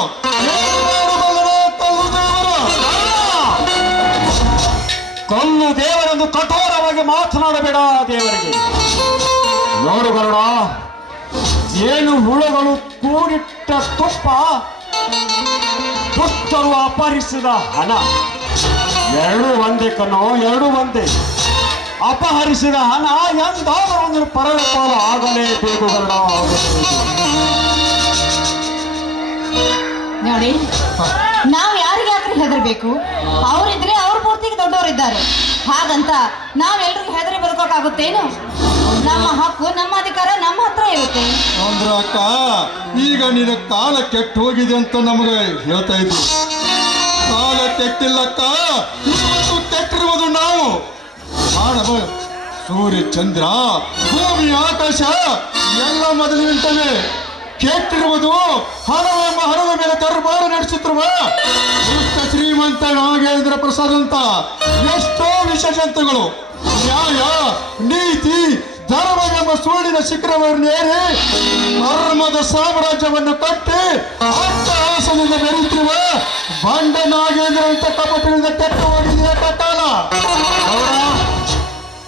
ಕೊಲ್ಲು ದೇವರೆಂದು ಕಠೋರವಾಗಿ ಮಾತನಾಡಬೇಡ ದೇವರಿಗೆ. ನೋಡು ಗರುಡ, ಏನು ಹುಳುಗಳು ಕೂಡಿಟ್ಟ ತುಪ್ಪ, ದುಷ್ಟರು ಅಪಹರಿಸಿದ ಹಣ, ಎರಡು ಒಂದೇ ಕಣ್ಣೋ, ಎರಡು ಒಂದೇ. ಅಪಹರಿಸಿದ ಹಣ ಎಂದಾದರೂ ಒಂದು ಪರರ ಪಾಲು ಆಗಲೇಬೇಕು ಗರುಡ. ನೋಡಿ, ನಾವು ಯಾರಿಗೆ ಯಾಕ್ರಿ ಹೆದರ್ಬೇಕು? ಅವರಿದ್ರೆ ಅವ್ರ ಪೂರ್ತಿಗೆ ದೊಡ್ಡವರಿದ್ದಾರೆ. ಹಾಗಂತ ನಾವೆಲ್ರಿಗೂ ಹೆದರಿ ಬದುಕೋಕ್ಕಾಗುತ್ತೇನು? ನಮ್ಮ ಹಕ್ಕು, ನಮ್ಮ ಅಧಿಕಾರ ನಮ್ಮ ಹತ್ರ ಇರುತ್ತೆ. ಅಂದ್ರ ಅಕ್ಕ, ಈಗ ನಿನ್ನ ಕಾಲ ಕೆಟ್ಟು ಹೋಗಿದೆ ಅಂತ ನಮಗೆ ಹೇಳ್ತಾ ಇದ್ವಿ. ಕಾಲ ಕೆಟ್ಟಿಲ್ಲಕ್ಕ, ಇವತ್ತು ಕೆಟ್ಟಿರುವುದು ನಾವು. ಮಾನವ, ಸೂರ್ಯ, ಚಂದ್ರ, ಭೂಮಿ, ಆಕಾಶ ಎಲ್ಲ ಮೊದಲು ನಿಂತವೆ. ಕೆಟ್ಟಿರುವುದು ಹಣವೆಂಬ ಹಣದ ಮೇಲೆ ದರ್ಬಾರ ನಡೆಸುತ್ತಿರುವ ದುಷ್ಟ ಶ್ರೀಮಂತ ನಾಗೇಂದ್ರ ಪ್ರಸಾದ್ ಅಂತ ಎಷ್ಟೋ ವಿಷ ಜಂತುಗಳು ನ್ಯಾಯ, ನೀತಿ, ಧರ್ಮವೆಂಬ ಸುಳ್ಳಿನ ಶಿಖರವನ್ನೇರಿ ಧರ್ಮದ ಸಾಮ್ರಾಜ್ಯವನ್ನು ಕಟ್ಟಿ ಅಟ್ಟಹಾಸದಿಂದ ಬೆರೆಯುತ್ತಿರುವ ಬಂಡ ನಾಗೇಂದ್ರ ಅಂತ ಕಪಟಗಳಿಂದ ಕೆಟ್ಟು ಹೋಗಿದೆಯ ಕಟ್ಟಾಲ.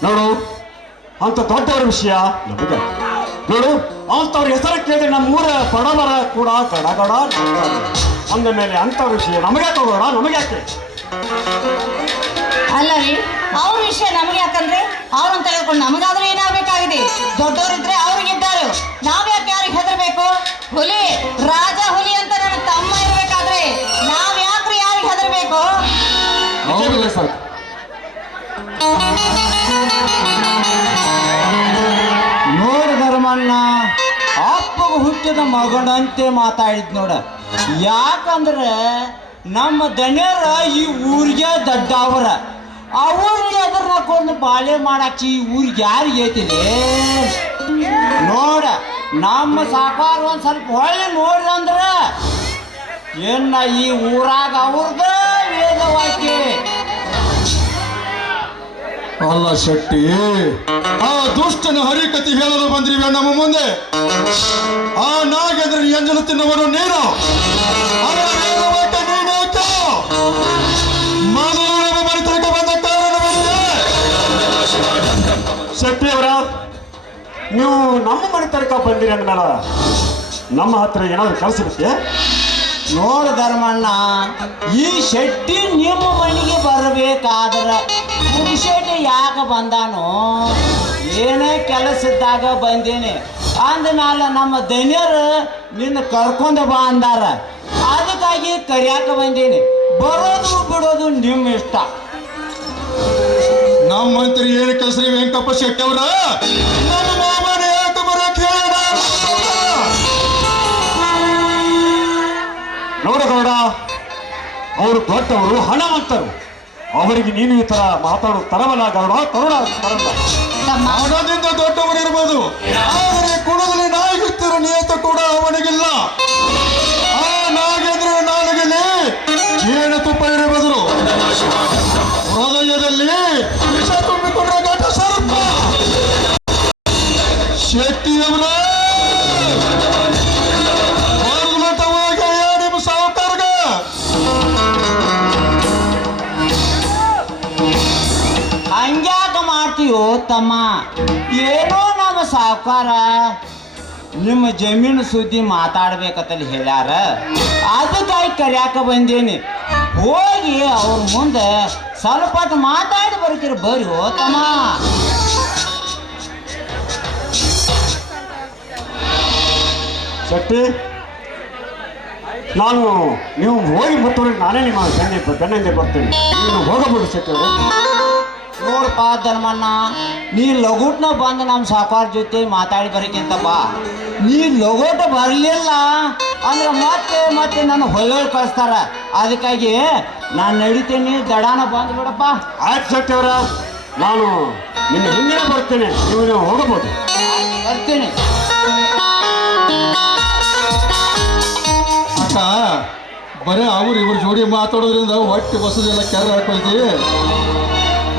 ನೋಡು, ಅಂತ ದೊಡ್ಡವರ ವಿಷಯ ನಮಗೆ ನೋಡು. ಅಂತವ್ರ ಹೆಸರು ಕೇಳಿದ್ರೆ ನಮ್ಮೂರ ಬಡವರ ಕೂಡ ಗಡಗಡ ಅಂದ ಮೇಲೆ ಅಂತವ್ರ ವಿಷಯ ನಮಗೆ ತಗೋಣ, ನಮಗೆ ಯಾಕೆ? ಅಲ್ಲ ರೀ, ಅವ್ರ ವಿಷಯ ನಮಗೆ ಯಾಕಂದ್ರೆ ಅವ್ರನ್ನ ತೆಗೆದುಕೊಂಡು ನಮಗಾದ್ರೂ ಏನಾಗಬೇಕಾಗಿದೆ? ದೊಡ್ಡವರಿದ್ರೆ ಅವ್ರಿಗಿದ್ದಾರು, ನಾವ್ಯಾಕೆ ಯಾರಿಗೆ ಹೆದರ್ಬೇಕು? ಹುಲಿ, ರಾಜ ಹುಲಿ ಅಂತ ನನ್ನ ತಮ್ಮ ಇರ್ಬೇಕಾದ್ರೆ ನಾವ್ ಯಾಕ್ರಿ ಯಾರಿಗೆ ಹೆದರ್ಬೇಕು? ಸರ್, ನೋಡು ಧರ್ಮಣ್ಣ, ಅಪ್ಪಗೆ ಹುಟ್ಟಿದ ಮಗನಂತೆ ಮಾತಾಡಿದ್ ನೋಡ. ಯಾಕಂದ್ರೆ ನಮ್ಮ ದಣ್ಯರ ಈ ಊರಿಗೆ ದಡ್ಡವರ, ಅವ್ರಿಗೆ ಅದ್ರ ಹಾಕೊಂಡು ಬಾಳೆ ಮಾಡಾಕಿ ಊರಿಗೆ ಯಾರಿಗೆ ಐತಿದೆ ನೋಡ ನಮ್ಮ ಸಾಕಾರ ಒಂದ್ ಸ್ವಲ್ಪ ಹೊಳ್ಳಿ ನೋಡ್ರಿ ಅಂದ್ರ ಏನ ಈ ಊರಾಗ ಅವ್ರದ ವೇದವಾಕ್ಯ. ಅಲ್ಲ ಶೆಟ್ಟಿ, ಆ ದುಷ್ಟನ ಹರಿಕತಿ ಹೇಳಲು ಬಂದ್ರಿವೆ ನಮ್ಮ ಮುಂದೆ. ಆ ನಾಗೇಂದ್ರ ಎಂಜಲು ತಿನ್ನುವರು ನೀನು, ಅವರ ವೇದವಾಕ್ಯ ನೀನಾಯ್ತು. ಮೊದಲು ನಮ್ಮ ಮನೆತನಕ್ಕೆ ಬಂದ ಕಾರಣವೇನಿದೆ? ಶೆಟ್ಟಿಯವರ, ನೀವು ನಮ್ಮ ಮನೆ ತನಕ ಬಂದಿರಿ ಅಂದ್ಮೇಲೆ ನಮ್ಮ ಹತ್ರ ಏನಾದ್ರು ಕೆಲಸ ಇರುತ್ತೆ? ನೋಡು ಧರ್ಮಣ್ಣ, ಈ ಶೆಟ್ಟಿ ನಿಮ್ಮ ಮನೆಗೆ ಬರಬೇಕಾದ್ರ ಪುರುಷೇಟಿ ಯಾಕೆ ಬಂದಾನೋ, ಏನೇ ಕೆಲಸ ಇದ್ದಾಗ ಬಂದೇನೆ ಅಂದಮೇಲೆ ನಮ್ಮ ದನಿಯರು ನಿನ್ನ ಕರ್ಕೊಂಡು ಬಾ ಅಂದಾರ. ಅದಕ್ಕಾಗಿ ಕರಿಯಾಕ ಬಂದೇನೆ. ಬರೋದು ಬಿಡೋದು ನಿಮ್ಮ ಇಷ್ಟ. ನಮ್ಮ ಮಂತ್ರಿ ಏನು ಕೆಲಸ ರೀ ವೆಂಕಪ್ಪ ಶೆಟ್ಟಿ ಅವರ? ನಮ್ಮ ಮಾಮನ ಯಾಕೆ ಬರಕ್ ಹೇಳ? ನೋಡಗೌಡ, ಅವರು ದೊಡ್ಡವರು, ಹಣವಂತರು. ಅವರಿಗೆ ನೀನು ಈ ತರ ಮಾತಾಡೋ ತರವಲ್ಲ ಗೌಡ, ತರುಣ ತರಲ್ಲ. ಹಣದಿಂದ ದೊಡ್ಡವರಿರ್ಬೋದು, ಆದರೆ ಕುಣದಲ್ಲಿ ನಾಯಿಗುತ್ತಿರೋ ನಿಯತ ಕೂಡ ಅವನಿಗಿಲ್ಲ. ಆ ನಾಗೇಂದ್ರ ನಾಲಿಗೆಯಲ್ಲಿ ಜೇನುತುಪ್ಪ ಇರಬಾರದು, ಹೃದಯದಲ್ಲಿ ವಿಷ ತುಂಬಿಕೊಂಡ ಘಟ ಸರ್ಪ. ಶೆಟ್ಟಿಯವರ ನಿಮ್ಮ ಸಾವುಕಾರಗ ಹಂಗ್ಯಾಕ ಮಾಡ್ತೀವೋ ತಮ್ಮ? ಏನೋ ನಮ್ಮ ಸಾವುಕಾರ ನಿಮ್ಮ ಜಮೀನು ಸುದ್ದಿ ಮಾತಾಡ್ಬೇಕಂತಲ್ಲಿ ಹೇಳ್ಯಾರ. ಅದಕ್ಕಾಗಿ ಕರ್ಯಾಕ ಬಂದೇನಿ. ಹೋಗಿ ಅವ್ರ ಮುಂದೆ ಸ್ವಲ್ಪ ಹೊತ್ತು ಮಾತಾಡಿ ಬರ್ತೀರಿ. ಬರ್ರಿ ಹೋ ತಮ್ಮ. ಶೆಟ್ಟಿ, ನಾನು ನೀವು ಹೋಗಿ ಮುಟ್ಟುವರೆಗೆ ನಾನೇ ನಿಮ್ಮ ಬೆನ್ನಿಂದೆ ಬರ್ತೇನೆ. ನೀನು ಹೋಗಬಹುದು ಶೆಟ್ಟಿಯವರು. ನೋಡಪ್ಪ ಧರ್ಮಣ್ಣ, ನೀ ಲಘುಟ್ನ ಬಂದು ನಮ್ಮ ಸಾಕಾರ ಜೊತೆ ಮಾತಾಡಿ ಬರಕ್ಕಿಂತ ಬಾ. ನೀ ಲಘುಟ ಬರಲಿಲ್ಲ ಅಂದ್ರೆ ಮತ್ತೆ ನನ್ನ ಹೊಯ್ಯೊಳಗೆ ಕಳಿಸ್ತಾರ. ಅದಕ್ಕಾಗಿ ನಾನು ನಡಿತೇನೆ, ದಡಾನ ಬಂದು ಬಿಡಪ್ಪ. ಆಯ್ತು ಶೆಟ್ಟಿಯವರ, ನಾನು ನಿನ್ನ ಹಿಂದಿನ ಬರ್ತೇನೆ. ನೀವು ಹೋಗಬಹುದು. ಬರ್ತೀನಿ. ಅಕ್ಕ, ಬರೀ ಅವ್ರು ಇವ್ರ ಜೋಡಿ ಮಾತಾಡೋದ್ರಿಂದ ಹೊಟ್ಟೆ ಬಸದೆಲ್ಲ ಕೆರೆ ಹಾಕೊಳ್ತಿ.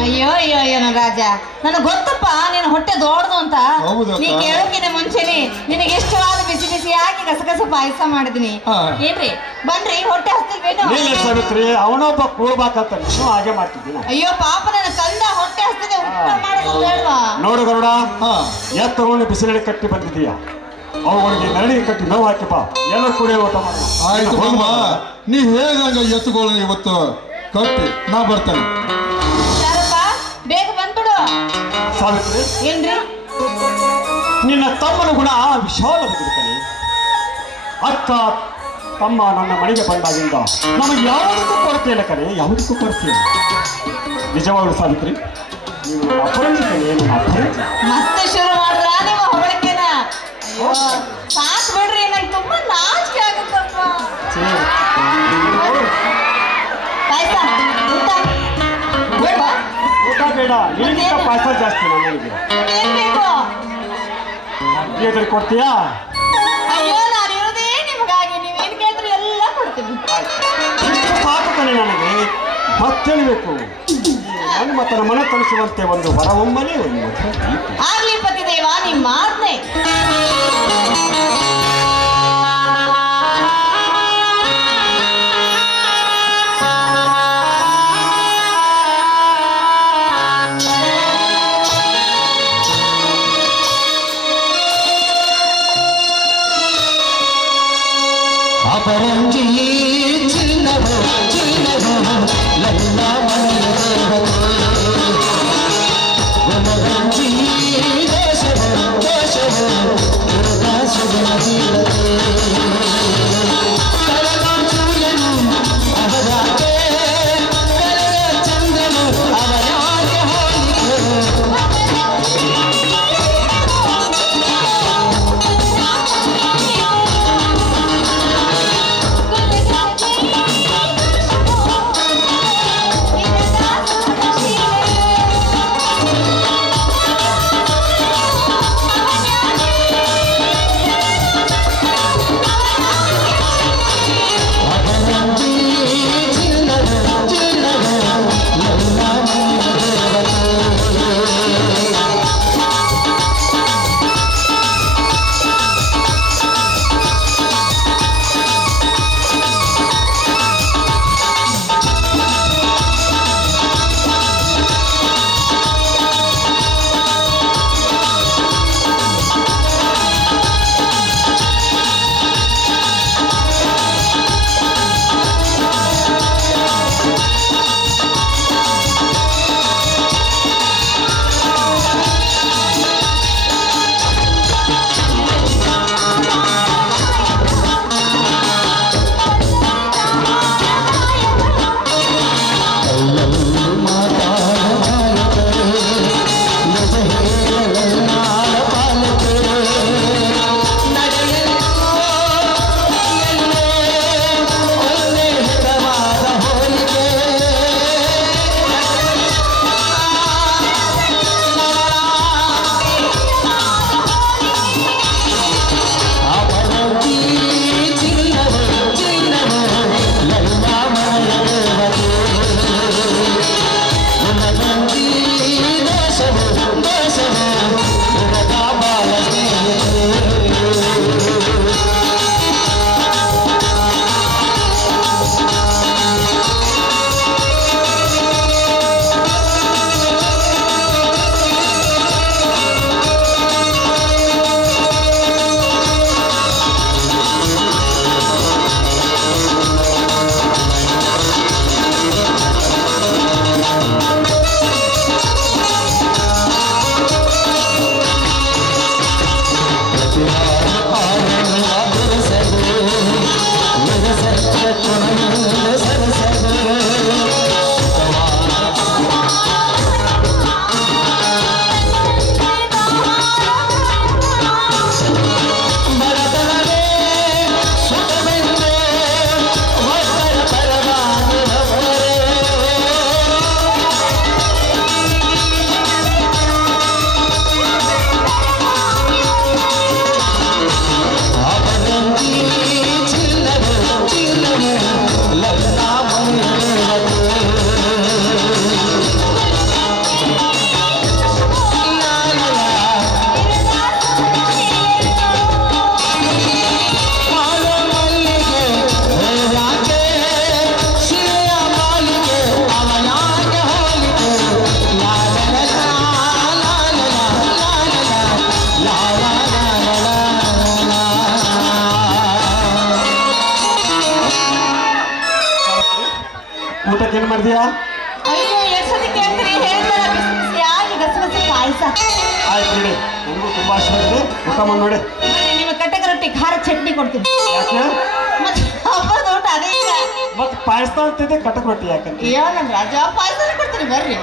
ಅಯ್ಯೋ ಅಯ್ಯೋ ಅಯ್ಯೋ ನನ್ನ ರಾಜ, ನನಗೆ ಗೊತ್ತಪ್ಪ ನೀನು ಹೊಟ್ಟೆ ದೊಡ್ಡದು ಅಂತ. ಹೌದಕ್ಕ. ನೀ ಕೇಳೋಕಿನ ಮುಂಚೆನೆ ನಿನಗೆ ಇಷ್ಟವಾದ ಬಿಸಿ ಬಿಸಿ ಹಾಕಿ ಗಸಗಸ ಪಾಯಸ ಮಾಡಿದೀನಿ. ಹಾ. ಏನ್ರಿ ಬನ್ರಿ, ಹೊಟ್ಟೆ ಹಸ್ತಿಲ್ವೇನು? ನೀನು ಸಾವಿತ್ರಿ, ಅವನೊಬ್ಬ ಕೂಡ್ಬೇಕಂತ ನೀನು ಹಾಗೆ ಮಾಡ್ತಿದ್ದೀನ. ಅಯ್ಯೋ ಪಾಪ ನನ್ನ ಕಂದ ಹೊಟ್ಟೆ ಹಸ್ತಿದೆ, ಊಟ ಮಾಡೋದು ಬೇಡವಾ? ನೋಡು ಗರುಡ, ಹಾ, ಎತ್ತುಗಳನ್ನು ಬಿಸಿಲಲ್ಲಿ ಕಟ್ಟಿ ಬಂದಿದ್ದೀಯ. ಅವುಗಳಿಗೆ ನೆರಳಿಗೆ ಕಟ್ಟಿ ನೋವು ಹಾಕಿಪ್ಪ. ಎಲ್ಲರೂ ಕೂಡ ಊಟ ಮಾಡ. ಆಯ್ತು ಹೋಗಮ್ಮ. ನೀ ಹೇಳ್ದಂಗ ಎತ್ತುಗಳನ್ನ ಇವತ್ತು ಕಟ್ಟಿ ನಾ ಬರ್ತೇನೆ. ಯಾರಪ್ಪ, ಬೇಗ ಬಂದ್ಬಿಡು. ಸಾವಿತ್ರಿ, ಏನ್ರಿ? ನಿನ್ನ ತಮ್ಮನ ಗುಣ ವಿಶಾಲ ಬದುಕಲಿ. ಅಕ್ಕ ತಮ್ಮ ನನ್ನ ಮನೆಗೆ ಬಂದಾಗಿಂದ ನಮಗೆ ಯಾವುದಕ್ಕೂ ಕೊರತೆ ಇಲ್ಲ ಕಣೆ, ಯಾವುದಕ್ಕೂ ಕೊರತೆ ಇಲ್ಲ. ನಿಜವಾಗ್ಲೂ ಸಾವಿತ್ರಿ, ನೀವು ನನ್ನ ಅಪರಂಜಿಕೆ, ನನ್ನ ಅಪರಂಜಿ. ಮತ್ತೆ ಶುರು ಮಾಡ್ರ ನೀವು ಹೊಗಳಿಕೆನ? ಅಯ್ಯೋ ಸಾಕ್ ಬಿಡ್ರಿ, ನಂಗೆ ತುಂಬಾ ನಾಚಿಕೆ ಆಗುತ್ತಪ್ಪ. ಪಾಯಸ ಊಟ ಬೇಡವಾ? ಊಟ ಬೇಡ, ನಿನಗಿಂತ ಪಾಯಸ ಜಾಸ್ತಿ ನನಗೆ. ಏನ್ ಬೇಕು? ಎದುರು ಕೊಡ್ತೀಯಾ? ಅಯ್ಯೋ ನಾನು ಇರೋದೇ ನಿಮಗಾಗಿ, ನೀವೇನು ಕೇಳಿದ್ರೆ ಎಲ್ಲ ಕೊಡ್ತೀನಿ. ಇಷ್ಟು ಸಾಕು ಕಣೆ ನನಗೆ. ಮತ್ತೇಳಬೇಕು, ನನ್ನ ಮತ್ತನ ಮನೆ ತಲುಪಿಸುವಂತೆ ಒಂದು ಹೊರಹೊಮ್ಮನೆ ಒಂದು ಮದುವೆ ದೀಪ. ಆಗ್ಲಿ ಪತಿದೇವ, ನಿಮ್ಮ ಆಜ್ಞೆ. ಅಪರಂಜಿ ಚಿನ್ನವು ಚಿನ್ನವು ಲಲ್ಲ ಮನೆಯ ದೇಶವು ದೇಶವು ಊಟಕ್ಕೆ ಏನು ಮಾಡಿದ್ಯಾ? ಅಯ್ಯೋ ಎಷ್ಟೊತ್ತಿ ಕೇಳ್ತೀರಿ ಹೇಳ್ತಾರ ಬಿಸಿ ಬಿಸಿಯಾಗಿ ಗಸಗಸೆ ಪಾಯಸ. ಆಯ್ತು ಬಿಡಿ, ನನಗೂ ತುಂಬಾ ಇಷ್ಟ ಆಗಿದೆ. ಊಟ ಮಾಡಿ ನೋಡಿ. ನಿಮಗೆ ಕಟ್ಟಕ ರೊಟ್ಟಿ ಖಾರ ಚಟ್ನಿ ಕೊಡ್ತೀನಿ. ಯಾಕೆ ಮತ್ತೆ ಹಬ್ಬದ ಊಟ ಅದೇ ಈಗ. ಮತ್ತೆ ಪಾಯಸ ಅಂತಿದ್ದೆ, ಕಟಕ್ ರೊಟ್ಟಿ ಯಾಕಂತ? ಅಯ್ಯೋ ನನ್ನ ರಾಜ ಪಾಯಸ ಕೊಡ್ತೀನಿ ಬರ್ರಿ.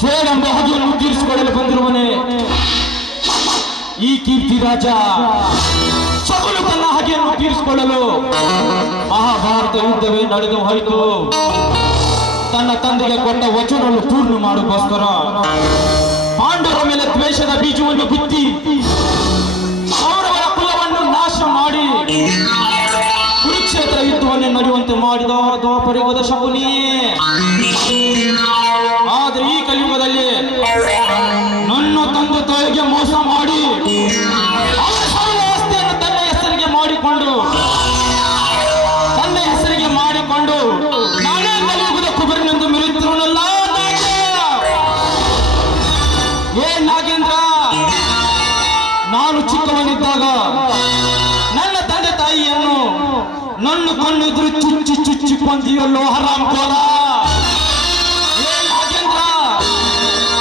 ಸೇವೆಂಬ ಹಗೆಯನ್ನು ತೀರಿಸಿಕೊಳ್ಳಲು ಬಂದಿರುವನೇ ಈ ಕೀರ್ತಿ ರಾಜ ಸಕಲು ತನ್ನ ಹಗೆಯನ್ನು ತೀರಿಸಿಕೊಳ್ಳಲು ಮಹಾಭಾರತ ಯುದ್ಧವೇ ನಡೆದು ಹೋಯಿತು. ತನ್ನ ತಂದೆಗೆ ಕೊಟ್ಟ ವಚನವನ್ನು ಪೂರ್ಣ ಮಾಡೋಕ್ಕೋಸ್ಕರ ಪಾಂಡವರ ಮೇಲೆ ದ್ವೇಷದ ಬೀಜವನ್ನು ಬಿತ್ತಿ ಅವರವರ ಕುಲವನ್ನು ನಾಶ ಮಾಡಿ ಕುರುಕ್ಷೇತ್ರ ಯುದ್ಧವನ್ನು ನಡೆಯುವಂತೆ ಮಾಡಿದ ದ್ವಾಪರಯುಗದ ಶಕುನಿಯೇ. ಆದರೆ ಈ ಕಲಿಯುಗದಲ್ಲಿ ನನ್ನ ತಂದೆ ತಾಯಿಗೆ ಮೋಸ ಮಾಡಿ ಅವರ ಸರ್ವ ಆಸ್ತಿಯನ್ನು ತನ್ನ ಹೆಸರಿಗೆ ಮಾಡಿಕೊಂಡು ನಾನೇ ಕಲಿಯುಗದ ಕುಬೇರನೆಂದು ಮೆರೆಯುತ್ತಿರುವನಲ್ಲ ನಾಗೇಂದ್ರ. ನಾನು ಚಿಕ್ಕವನಿದ್ದಾಗ ನನ್ನ ತಂದೆ ತಾಯಿಯನ್ನು ನನ್ನ ಕಣ್ಣೆದುರು ಚುಚ್ಚಿ ಚುಚ್ಚಿ ಕೊಂದಿಯಲ್ಲೋ ಹರಾಮ್ಖೋರ. ನಾಗೇಂದ್ರ,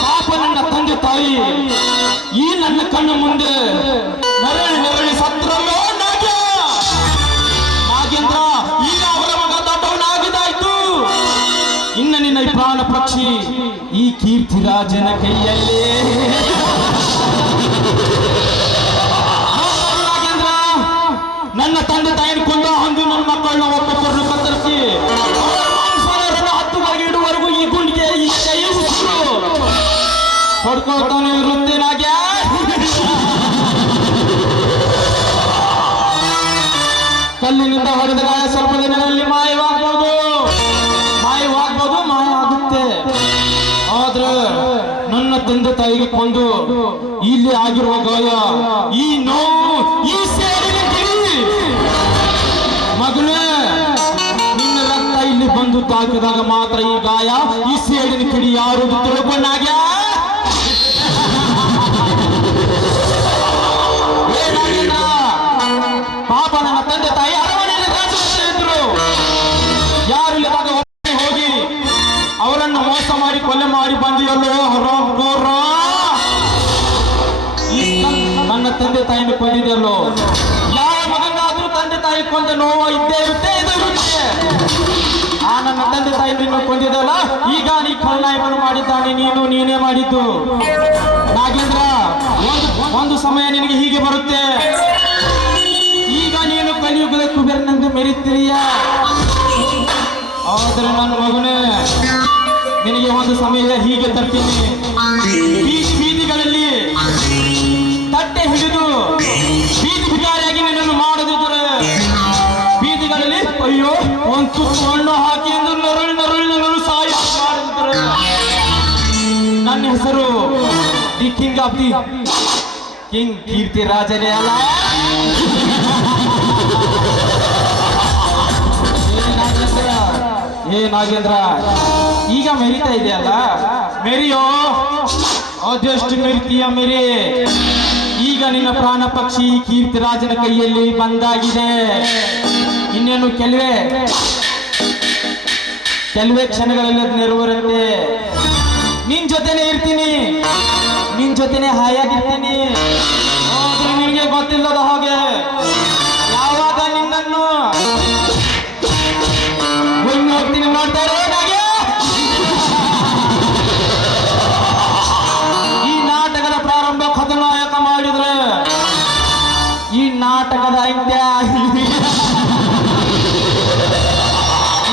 ಪಾಪ ನನ್ನ ತಂದೆ ತಾಯಿ ಈ ನನ್ನ ಕಣ್ಣು ಮುಂದೆ ನರಳಿ ನರಳಿ ಸತ್ರಲ್ಲೋ ನಾಗೇಂದ್ರ. ಈಗ ಅವರ ಮಗ ದೊಡ್ಡವನಾಗಿದ್ದಾಯ್ತು. ಇನ್ನು ನಿನ್ನ ಈ ಪ್ರಾಣ ಪಕ್ಷಿ ಈ ಕೀರ್ತಿರಾಜನ ಕೈಯಲ್ಲೇ. ನಾಗೇಂದ್ರ, ನನ್ನ ತಂದೆ ತಾಯಿನ ಕೊಂದ ಒಂದು ನನ್ನ ಮಕ್ಕಳನ್ನ ಒಬ್ಬೊಬ್ಬರನ್ನು ಕತ್ತರಿಸಿ ಹತ್ತುವರೆಗೆ ಇಡುವವರೆಗೂ ಈ ಗುಂಡಿಗೆ ಈ ಕೈ ಉಸಿರು ಹೊಡ್ಕೊಳ್ತಾನೆ ಇರುತ್ತೆ ನಾಗ್ಯ. ಕಲ್ಲಿನಿಂದ ಹೊಡೆದ ಗಾಯ ಸ್ವಲ್ಪ ದಿನಗಳಲ್ಲಿ ಮಾಯವಾಗ್ಬೋದು, ಮಾಯ ಆಗುತ್ತೆ. ಆದ್ರೆ ನನ್ನ ತಂದೆ ತಾಯಿಗೆ ಕೊಂದು ಇಲ್ಲಿ ಆಗಿರುವ ಗಾಯ, ಈ ನೋವು, ಈ ಸೇರಿನ ಕಿಡಿ ಮಗನೇ, ನಿನ್ನ ರಕ್ತ ಇಲ್ಲಿ ಬಂದು ತಾಕಿದಾಗ ಮಾತ್ರ ಈ ಗಾಯ, ಈ ಸೇಡಿನ ಕಿಡಿ ಯಾರು ತಿಳ್ಕೊಂಡಾಗ್ಯ. ಪಾಪ ನನ್ನ ತಂದೆ ತಾಯಿ ಅರಮನೆಯಲ್ಲಿ ರಾಜವಂಶ ಇದ್ರು. ಯಾರು ಇಲ್ಲದಾಗ ಒಬ್ಬನೇ ಹೋಗಿ ಅವರನ್ನು ಮೋಸ ಮಾಡಿ ಕೊಲೆ ಮಾಡಿ ಬಂದಿಯಲ್ಲೋ ಹೊರ. ನನ್ನ ತಂದೆ ತಾಯಿನ ಕೊಂದಿದೆಯಲ್ಲೋ. ಯಾವ ಮಗನಾದ್ರೂ ತಂದೆ ತಾಯಿ ಕೊಂದ ನೋವು ಇದ್ದೇ ಇರುತ್ತೆ. ಆ ನನ್ನ ತಂದೆ ತಾಯಿ ನಿನ್ನ ಕೊಂದಿದಲ್ಲ, ಈಗ ನೀ ಖಳನಾಯಕನು ಮಾಡಿದ್ದಾನೆ, ನೀನೇ ಮಾಡಿದ್ದು. ನಾಗೇಂದ್ರ, ಒಂದು ಸಮಯ ನಿನಗೆ ಹೀಗೆ ಬರುತ್ತೆ. ಈಗ ನೀನು ಕಲಿಯುಗದ ಕುಬೇರನೆಂದು ಮೆರೆಯುತ್ತೀಯ. ಆದರೆ ನನ್ನ ಮಗನೇ, ನಿನಗೆ ಒಂದು ಸಮಯ ಹೀಗೆ ತರ್ತೀನಿ. ಬೀದಿಗಳಲ್ಲಿ ತಟ್ಟೆ ಹಿಡಿದು ಬೀದಿ ಭಿಕಾರಿಯಾಗಿ ನಿನ್ನನ್ನು ಮಾಡದಿದ್ದರೆ ಬೀದಿಗಳಲ್ಲಿ ಅಯ್ಯೋ ಒಂದು ತುತ್ತು ಹಣ್ಣು ಹಾಕಿ ಎಂದು ನರುಳಿ ನನ್ನನ್ನು ಸಹಾಯ ಮಾಡಿದ್ದಾರೆ. ನನ್ನ ಹೆಸರು the king of the king Keerthi ರಾಜನೇ ಅಲ್ಲ. ನಾಗೇಂದ್ರ, ಈಗ ಮೆರಿತಾ ಇದೆಯಲ್ಲ, ಮೆರಿಯೋ, ಅದೆಷ್ಟು ಮೆರಿತೀಯ ಮೆರಿ. ಈಗ ನಿನ್ನ ಪ್ರಾಣ ಪಕ್ಷಿ ಕೀರ್ತಿರಾಜನ ಕೈಯಲ್ಲಿ ಬಂದಾಗಿದೆ. ಇನ್ನೇನು ಕೆಲವೇ ಕ್ಷಣಗಳಲ್ಲಿ ನೆರವೇರುತ್ತೆ. ನಿನ್ ಜೊತೆನೆ ಇರ್ತೀನಿ, ನಿನ್ ಜೊತೆನೆ ಹಾಯಾಗಿರ್ತೀನಿ. ಆದ್ರೆ ನಿನಗೆ ಗೊತ್ತಿಲ್ಲದ ಹಾಗೆ ಯಾವಾಗ ನಿನ್ನನ್ನು ಹೋಗ್ತೀನಿ ನೋಡ್ತಾರೆ. ಈ ನಾಟಕದ ಪ್ರಾರಂಭ ಖತನಾಯಕ ಮಾಡಿದ್ರೆ ಈ ನಾಟಕದ ಅಂತ್ಯ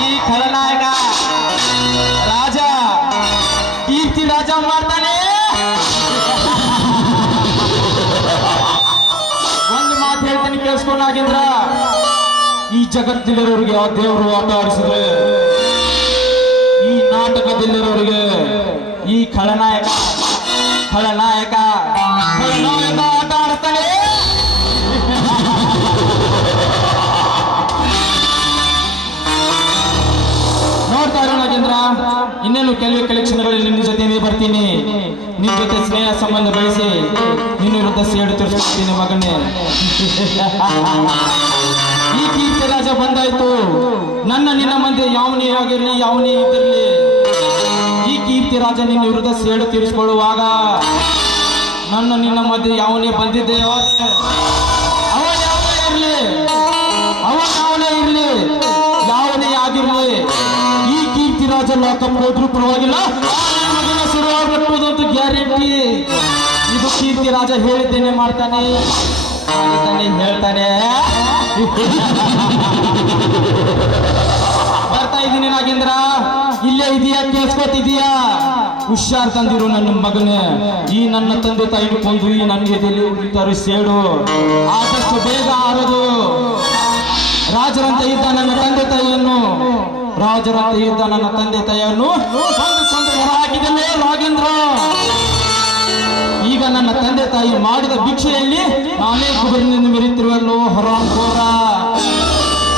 ಈ ಖಳನಾಯಕ ರಾಜ ಕೀರ್ತಿ ರಾಜ ಮಾಡ್ತಾನೆ. ಒಂದು ಮಾತು ಹೇಳ್ತೀನಿ ಕೇಳಿಸ್ಕೊಂಡಾಗಿಂದ್ರ, ಈ ಜಗತ್ತಿನವರಿಗೆ ಆ ದೇವರು ಆಟ ಆಡಿಸಿದ್ರೆ ಈ ನಾಟಕದಲ್ಲಿರೋರಿಗೆ ಈ ಖಳನಾಯಕ ಆಟ ಆಡ್ತಾನೆ. ಇನ್ನೇನು ಕೆಲವೇ ಕ್ಷಣಗಳಲ್ಲಿ ನಿನ್ನ ಜೊತೆನೇ ಬರ್ತೀನಿ. ನಿನ್ನ ಜೊತೆ ಸ್ನೇಹ ಸಂಬಂಧ ಬೆಳೆಸಿ ನಿನ್ನ ವಿರುದ್ಧ ಸೇಡು ತೀರಿಸ್ಕೊಳ್ತೀನಿ ಮಗನೇ. ಈ ಕೀರ್ತಿ ರಾಜ ಬಂದಾಯ್ತು. ನಿನ್ನ ಮಧ್ಯೆ ಯಾವನೇ ಆಗಿರ್ಲಿ ಯಾವನೇ ಇದ್ದಿರ್ಲಿ, ಈ ಕೀರ್ತಿ ರಾಜ ನಿನ್ನ ವಿರುದ್ಧ ಸೇಡು ತೀರಿಸಿಕೊಳ್ಳುವಾಗ ನಿನ್ನ ಮಧ್ಯೆ ಯಾವನೇ ಬಂದಿದ್ದೆ ಅವ ಯಾವನೇ ಇರ್ಲಿ, ಯಾವನೇ ಆಗಿರ್ಲಿ, ಈ ಕೀರ್ತಿ ರಾಜ ಲಾಕಪ್ ಹೋದ್ರೂ ಪರವಾಗಿಲ್ಲ, ಮಗನ ಶುರುವಾಗಟ್ಟುವುದಂತೂ ಗ್ಯಾರಂಟಿ. ಇದು ಕೀರ್ತಿ ರಾಜ ಹೇಳಿದ್ದೇನೆ ಮಾಡ್ತಾನೆ, ಹೇಳ್ತಾನೆ. ಬರ್ತಾ ಇದ್ದೀನಿ ನಾಗೇಂದ್ರ, ಇಲ್ಲೇ ಇದೆಯಾ? ಕೇಳಿಸ್ಕೊತಿದೀಯಾ? ಹುಷಾರ್ ತಂದಿರು ನನ್ನ ಮಗನೇ. ಈ ನನ್ನ ತಂದೆ ತಾಯಿನ ಕೊಂದು ಈ ನನ್ನ ಎದೆಯಲ್ಲಿ ಉಳಿತಾರು ಸೇಡು ಆದಷ್ಟು ಬೇಗ ಆರದು. ರಾಜರಂತೆ ಇದ್ದ ನನ್ನ ತಂದೆ ತಾಯಿಯನ್ನು ಕೊಂದು ಹೊರ ಹಾಕಿದಲೇ ನಾಗೇಂದ್ರ. ಈಗ ನನ್ನ ತಂದೆ ತಾಯಿ ಮಾಡಿದ ಭಿಕ್ಷೆಯಲ್ಲಿ ನಾನೇ ಕುದುರಿನಿಂದ ಮೆರೆತಿರುವಲ್ಲೋ ಹೊರ.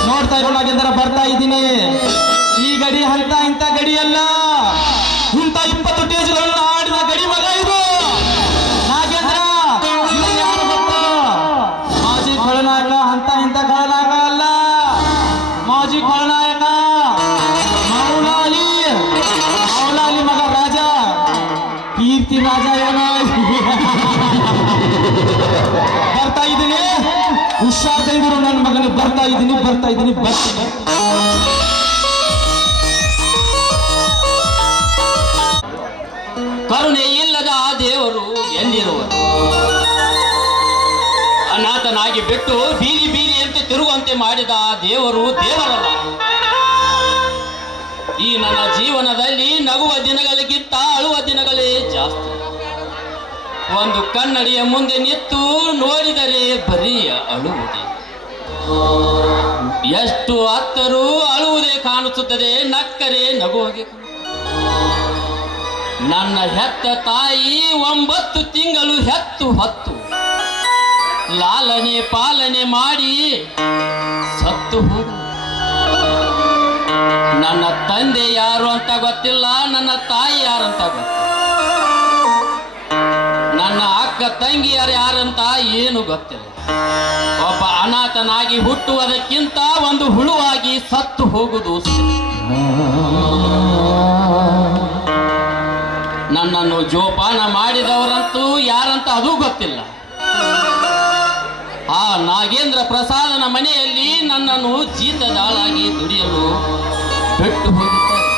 ನೋಡ್ತಾ ಇರೋ ನಾಗೇಂದ್ರ, ಬರ್ತಾ ಇದ್ದೀನಿ. ಈ ಗಡಿ ಅಂತ ಇಂಥ ಗಡಿಯಲ್ಲ, ಇಂಥ 20 ಟೇಜ್ಗಳನ್ನು ಆಡಿದ ಗಡಿ ಮಗ ಇದು ನಾಗೇಂದ್ರ. ಇದು ಯಾರು ಗೊತ್ತಾ? ಮಾಜಿ ಖಳನಾಯಕ, ಅಂತ ಇಂಥ ಖಳನಾಯಕ ಅಲ್ಲ, ಮಾಜಿ ಖಳನಾಯಕ ಮೌಲಾಲಿ ಮಗ ರಾಜ, ಕೀರ್ತಿ ರಾಜ ಏನೋ. ಬರ್ತಾ ಇದ್ದೀನಿ, ಹುಷಾರ್ ತಂದಿರು ನನ್ನ ಮಗನ. ಬರ್ತಾ ಇದ್ದೀನಿ. ಕರುಣೆ ಇಲ್ಲದ ಆ ದೇವರು ಎಲ್ಲಿರುವರು? ಅನಾಥನಾಗಿ ಬಿಟ್ಟು ಬೀದಿಯಂತೆ ತಿರುಗುವಂತೆ ಮಾಡಿದ ಆ ದೇವರು ದೇವರಲ್ಲ. ಈ ನನ್ನ ಜೀವನದಲ್ಲಿ ನಗುವ ದಿನಗಳಿಗಿಂತ ಅಳುವ ದಿನಗಳೇ ಜಾಸ್ತಿ. ಒಂದು ಕನ್ನಡಿಯ ಮುಂದೆ ನಿಂತು ನೋಡಿದರೆ ಬರೀ ಅಳುವುದೇ. ಎಷ್ಟು ಅತ್ತರೂ ಅಳುವುದೇ ಕಾಣಿಸುತ್ತದೆ, ನಕ್ಕರೆ ನಗುವಾಗೆ. ನನ್ನ ಹೆತ್ತ ತಾಯಿ 9 ತಿಂಗಳು ಹೊತ್ತು ಲಾಲನೆ ಪಾಲನೆ ಮಾಡಿ ಸತ್ತು ಹೋದ. ನನ್ನ ತಂದೆ ಯಾರು ಅಂತ ಗೊತ್ತಿಲ್ಲ, ನನ್ನ ತಾಯಿ ಯಾರಂತ ಗೊತ್ತಿಲ್ಲ, ನನ್ನ ಅಕ್ಕ ತಂಗಿಯರು ಯಾರಂತ ಏನು ಗೊತ್ತಿಲ್ಲ. ಒಬ್ಬ ಅನಾಥನಾಗಿ ಹುಟ್ಟುವುದಕ್ಕಿಂತ ಒಂದು ಹುಳುವಾಗಿ ಸತ್ತು ಹೋಗುವುದು. ನನ್ನನ್ನು ಜೋಪಾನ ಮಾಡಿದವರಂತೂ ಯಾರಂತ ಅದು ಗೊತ್ತಿಲ್ಲ. ಆ ನಾಗೇಂದ್ರ ಪ್ರಸಾದನ ಮನೆಯಲ್ಲಿ ನನ್ನನ್ನು ಜೀತದಾಳಾಗಿ ದುಡಿಯಲು ಬಿಟ್ಟು ಹೋಗಿದ್ದಾರೆ.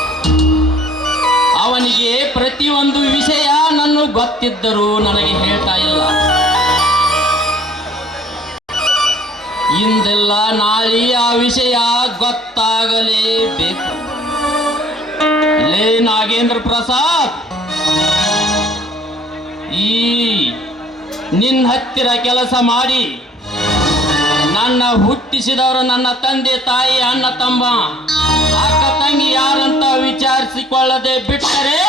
ಅವನಿಗೆ ಪ್ರತಿಯೊಂದು ವಿಷಯ ನನ್ನ ಗೊತ್ತಿದ್ದರೂ ನನಗೆ ಹೇಳ್ತಾ ಇಲ್ಲ. ಇಂದೆಲ್ಲ ನಾಳೆ ಆ ವಿಷಯ ಗೊತ್ತಾಗಲೇಬೇಕು. ಲೇ ನಾಗೇಂದ್ರ ಪ್ರಸಾದ್, ಈ ನಿನ್ನ ಹತ್ತಿರ ಕೆಲಸ ಮಾಡಿ ನನ್ನ ಹುಟ್ಟಿಸಿದವರು ನನ್ನ ತಂದೆ ತಾಯಿ ಅಣ್ಣ ತಮ್ಮ ಅಕ್ಕ ತಂಗಿ ಯಾರಂತ ವಿಚಾರಿಸಿಕೊಳ್ಳದೆ ಬಿಟ್ಟರೆ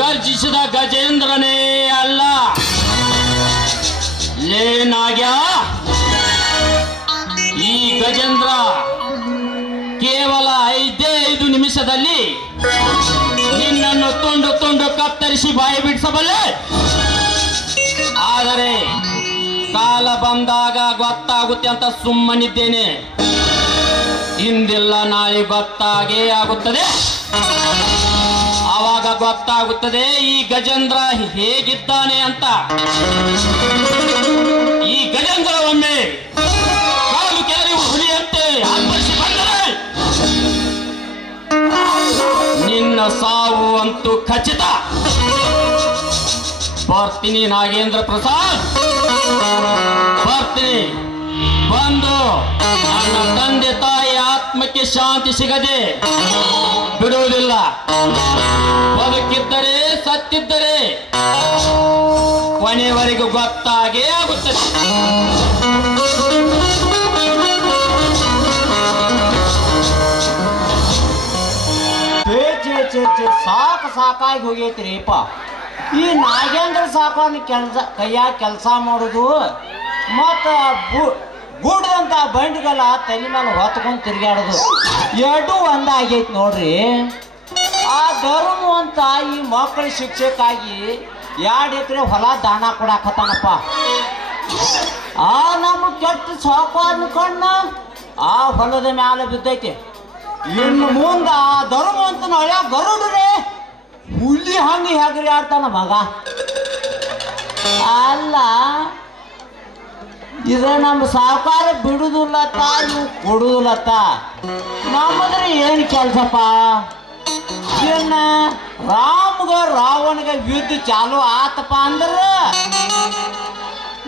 ಗರ್ಜಿಸಿದ ಗಜೇಂದ್ರನೇ ಅಲ್ಲ. ಲೇ ನಾಗ್ಯ, ಈ ಗಜೇಂದ್ರ ಕೇವಲ 5 ನಿಮಿಷದಲ್ಲಿ ನಿನ್ನನ್ನು ತುಂಡು ಕತ್ತರಿಸಿ ಬಾಯಿ ಬಿಡಿಸಬಲ್ಲೆ. ಆದರೆ ಕಾಲ ಬಂದಾಗ ಗೊತ್ತಾಗುತ್ತೆ ಅಂತ ಸುಮ್ಮನಿದ್ದೇನೆ. ಇಂದಿಲ್ಲ ನಾಳೆ ಗೊತ್ತಾಗೇ ಆಗುತ್ತದೆ. ಆವಾಗ ಗೊತ್ತಾಗುತ್ತದೆ ಈ ಗಜೇಂದ್ರ ಹೇಗಿದ್ದಾನೆ ಅಂತ. ಈ ಗಜೇಂದ್ರ ಒಮ್ಮೆ ಕಾಲು ಕೆಳಗೆ ಹುಲಿಯಂತೆ ಆರ್ಭಟಿಸಿ ಬಂದರೆ ನಿನ್ನ ಸಾವು ಅಂತೂ ಖಚಿತ. ಬರ್ತೀನಿ ನಾಗೇಂದ್ರ ಪ್ರಸಾದ್, ಬರ್ತೀನಿ. ಬಂದು ನನ್ನ ತಂದೆ ತಾಯಿ ಆತ್ಮಕ್ಕೆ ಶಾಂತಿ ಸಿಗದೆ ಬಿಡುವುದಿಲ್ಲ. ಬದುಕಿದ್ದರೆ ಸತ್ತಿದ್ದರೆ ಕೊನೆಯವರೆಗೂ ಗೊತ್ತಾಗೇ ಆಗುತ್ತದೆ. ಸಾಕಾಗಿ ಹೋಗೈತ್ರಿಪ್ಪ. ಈ ನಾಗೇಂದ್ರ ಸಾಕಾನ ಕೈಯಾಗ ಕೆಲಸ ಮಾಡೋದು, ಮತ್ತು ಗೂಡದಂತ ಬಂಡಿಗೆಲ್ಲ ತಲೆ ಮೇಲೆ ಹೊತ್ಕೊಂಡು ತಿರುಗಾಡೋದು, ಎರಡೂ ಒಂದಾಗೈತಿ ನೋಡ್ರಿ. ಧರ್ಮ ಅಂತ ಈ ಮಕ್ಕಳ ಶಿಕ್ಷಕ್ಕಾಗಿ 2 ಎಕರೆ ಹೊಲ ದಾನ ಕೊಡಾಕತ್ತಾನಪ್ಪ. ಆ ನಮ್ಮ ಕೆಟ್ಟ ಸಾಕಾರನ ಕಣ್ಣ ಆ ಹೊಲದ ಮ್ಯಾಲ ಬಿದ್ದೈತಿ. ಇನ್ನು ಮುಂದ ಆ ಧರ್ಮ ಅಂತ ಹಳೆ ಗರುಡ್ರೆ ಹುಲಿ ಹಂಗೆ ಹೆಗರಿ ಆಡ್ತಾನ ಮಗ. ಅಲ್ಲ ಇದ ನಮ್ಮ ಸಾಕಾರ ಬಿಡುದಿಲ್ಲತ್ತ, ನೀವು ಕೊಡುದಿಲ್ಲತ್ತ. ನಮ್ಮದ್ರೆ ಏನು ಕೆಲಸಪ್ಪ? ಇನ್ನ ರಾಮ್ಗ ರಾವಣಗ ಯುದ್ಧ ಚಾಲು ಆತಪ್ಪ ಅಂದ್ರೆ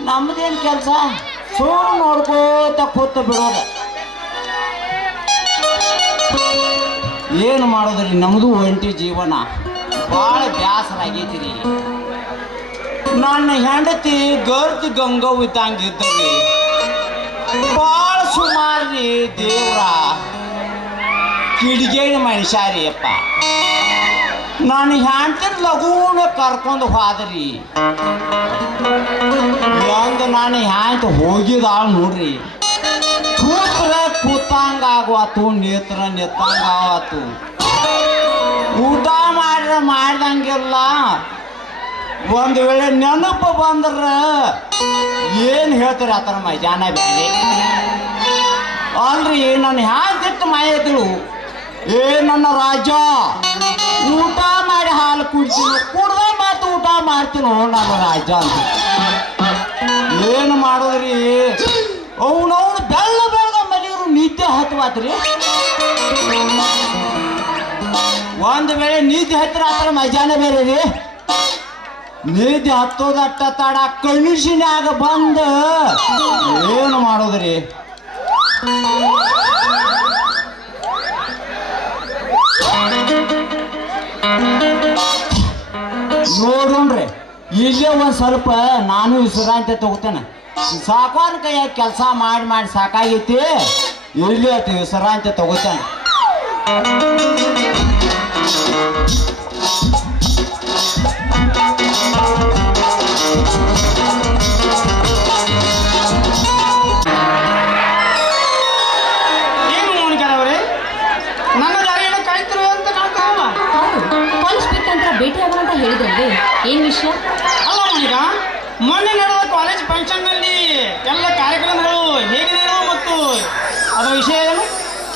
ನಮ್ದೇನು ಕೆಲಸ? ಸುಮ್ಮನೆ ನೋಡ್ಕೋತ ಕೂತ ಬಿಡೋದು. ಏನು ಮಾಡೋದ್ರಿ, ನಮ್ಮದು ಒಂಟಿ ಜೀವನ. ಭಾಳ ಬೇಸರ ಆಗೈತಿ ರೀ. ನನ್ನ ಹೆಂಡತಿ ಗರ್ದ್ ಗಂಗವ್ ಇದ್ದಂಗಿದ್ರಿ. ಭಾಳ ಸುಮಾರು ರೀ. ದೇವ್ರ ಕಿಡಿಗೇಡಿ ಮನುಷ್ಯ ರೀ ಅಪ್ಪ. ನನ್ನ ಹೆಂಡತಿನ ಲಘುನ ಕರ್ಕೊಂಡು ಹೋದ್ರಿ. ಒಂದು ನಾನು ಹೆಂಡತಿ ಹೋಗಿದಾಳ ನೋಡ್ರಿ. ಕೂತ್ರ ಕೂತಂಗ ಆಗುವತ್ತು, ನೇತ್ರ ನೆತ್ತಂಗ ಆವತ್ತು. ಊಟ ಮಾಡ್ದಂಗಿಲ್ಲ. ಒಂದು ವೇಳೆ ನೆನಪು ಬಂದ್ರ ಏನು ಹೇಳ್ತಾರೆ ಆತರ ಮಜಾನ ಬೇರೆ ಅಲ್ರಿ. ನನ್ನ ಹ್ಯಾಂಗಿತ್ತು ಮಾಯದ್ರು, ಏ ನನ್ನ ರಾಜ ಊಟ ಮಾಡಿ ಹಾಲು ಕುಡ್ತೀನಿ, ಕುಡ್ದ ಮಾತು ಊಟ ಮಾಡ್ತೀನೋ ನನ್ನ ರಾಜ ಅಂತ. ಏನು ಮಾಡೋದ್ರಿ? ಅವನವನು ಬೆಳ್ಳ ಬೆಳ್ದ ಮನೆಯವರು ನಿದ್ದೆ ಹತ್ತವಾತ್ರಿ. ಒಂದು ವೇಳೆ ನಿದ್ದೆ ಹತ್ತಿರ ಆತರ ಮಜಾನ ಬೇರೆ ರೀ. ನಿದ್ದೆ ಹತ್ತೋದಟ್ಟ ತಡ ಕಣ್ಣಿಸಿನಾಗ ಬಂದ ಏನು ಮಾಡೋದ್ರಿ? ನೋಡ್ರಿ, ಇಲ್ಲೇ ಒಂದು ಸ್ವಲ್ಪ ನಾನು ವಿಶ್ರಾಂತಿ ತಗೋತೇನೆ. ಸಾಕಾನ ಕೈಯಾಗ ಕೆಲಸ ಮಾಡಿ ಸಾಕಾಗೈತಿ. ಇಲ್ಲೇ ವಿಶ್ರಾಂತಿ ತಗೋತೇನೆ. ಏನು ಮೋನಿಕಾರವರೇ, ನನ್ನ ದಾರಿಯನ್ನು ಕಾಯ್ತಿರು ಅಂತ ಕಾಣ್ತಾವಲ್ಲ. ಕಾಲೇಜ್ ಬಿಟ್ಟು ನಂತರ ಭೇಟಿ ಆಗೋಣ ಅಂತ ಹೇಳಿದ್ರಲ್ಲಿ ಏನು ವಿಷಯ? ಅಲ್ಲ ಮೋನಿಕಾ, ಮೊನ್ನೆ ನಡೆದ ಕಾಲೇಜ್ ಫಂಕ್ಷನ್ನಲ್ಲಿ ಎಲ್ಲ ಕಾರ್ಯಕ್ರಮಗಳು ಹೇಗೆ ನಡೆದವು ಮತ್ತು ಅದರ ವಿಷಯ ಏನು?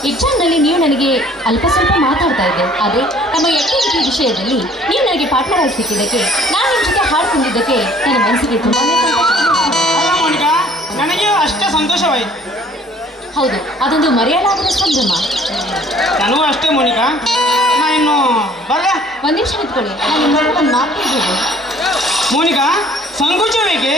ಎಕ್ಸಾಮ್ನಲ್ಲಿ ನೀವು ನನಗೆ ಅಲ್ಪ ಸ್ವಲ್ಪ ಮಾತಾಡ್ತಾ ಇದ್ದೆ. ಆದರೆ ನಮ್ಮ ಆಕ್ಟಿವಿಟಿ ವಿಷಯದಲ್ಲಿ ನೀವು ನನಗೆ ಪಾರ್ಟ್ನರ್ ಆಗಿ ಸಿಕ್ಕಿದ್ದಕ್ಕೆ, ನಾನು ನಿಮ್ಮ ಜೊತೆ ಹಾಡ್ಕೊಂಡಿದ್ದಕ್ಕೆ ನನ್ನ ಮನಸ್ಸಿಗೆ ತುಂಬಾ ಸಂತೋಷ. ಅಲ್ಲ ಮೋನಿಕಾ, ನನಗೆ ಅಷ್ಟೇ ಸಂತೋಷವಾಯಿತು. ಹೌದು, ಅದೊಂದು ಮರೆಯಲಾಗದ ಸಂಭ್ರಮ. ನನಗೂ ಅಷ್ಟೇ ಮೋನಿಕಾ. ನಾ ಇನ್ನು ಬರಲೇ? ಒಂದು ನಿಮಿಷ ನಿಂತ್ಕೊಳ್ಳಿ, ನಾನು ನಿಮ್ಮೊಳಗೆ ಒಂದು ಮಾತಾಡ್ಬೋದು. ಮೋನಿಕಾ, ಸಂಕೋಚವೇಕೆ?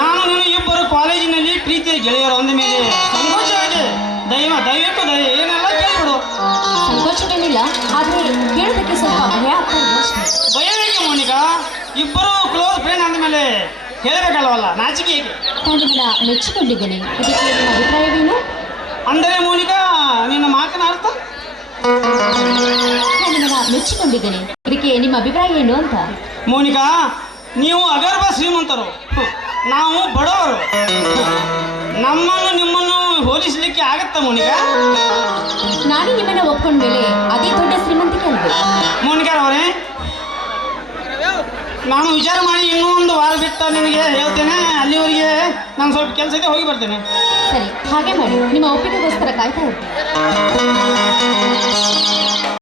ನಾನು ನೀನು ಇಬ್ಬರು ಕಾಲೇಜಿನಲ್ಲಿ ಪ್ರೀತಿಯ ಗೆಳೆಯರು ಅಂದ ಮೇಲೆ ಸಂಕೋಚವೇಕೆ? ದಯವಿಟ್ಟು ಏನೆಲ್ಲ ಕೇಳಿಬಿಡು. ಸಂಕೋಚವೇನಿಲ್ಲ, ಆದರೆ ಕೇಳೋದಕ್ಕೆ ಸ್ವಲ್ಪ ಭಯ ಆಗ್ತಾ ಇದೆ ಅಷ್ಟೇ. ಭಯವೇಕೆ ಮೋನಿಕಾ? ಇಬ್ಬರು ಕ್ಲೋಸ್ ಫ್ರೆಂಡ್ ಅಂದ ಮೇಲೆ ಹೇಳಬೇಕಲ್ವಲ್ಲ, ನಾಚಿಕೆ ಹೇಗೆ? ನಾನು ನಿಮ್ಮನ್ನ ಮೆಚ್ಚಿಕೊಂಡಿದ್ದೇನೆ, ಇದಕ್ಕೆ ನಿಮ್ಮ ಅಭಿಪ್ರಾಯವೇನು? ಅಂದರೆ ಮೋನಿಕಾ, ನಿನ್ನ ಮಾತಿನ ಅರ್ಥ? ನಾನು ನಿಮ್ಮನ್ನ ಮೆಚ್ಚಿಕೊಂಡಿದ್ದೇನೆ, ಇದಕ್ಕೆ ನಿಮ್ಮ ಅಭಿಪ್ರಾಯ ಏನು ಅಂತ. ಮೋನಿಕಾ, ನೀವು ಅಗರ್ಭ ಶ್ರೀಮಂತರು, ನಾವು ಬಡವರು. ನಮ್ಮನ್ನು ನಿಮ್ಮನ್ನು ಹೋಲಿಸಲಿಕ್ಕೆ ಆಗತ್ತಾ ಮೋನಿಕಾ? ನಾನು ನಿಮ್ಮನ್ನ ಒಪ್ಕೊಂಡ ಮೇಲೆ ಅದೇ ದೊಡ್ಡ ಶ್ರೀಮಂತಿಕೆ ಅಲ್ವೇ? ಮೋನಿಕಾರವರೇ, ನಾನು ವಿಚಾರ ಮಾಡಿ ಇನ್ನೂ ಒಂದು ವಾರ ಬಿಟ್ಟು ನಿನಗೆ ಹೇಳ್ತೇನೆ. ಅಲ್ಲಿವರೆಗೆ ನಾನು ಸ್ವಲ್ಪ ಕೆಲಸ ಇದೆ, ಹೋಗಿ ಬರ್ತೇನೆ. ಸರಿ, ಹಾಗೆ ಮಾಡಿ. ನಿಮ್ಮ ಒಪ್ಪಿಗೆಗೋಸ್ಕರ ಕಾಯ್ತಾ ಇರ್ತೀನಿ.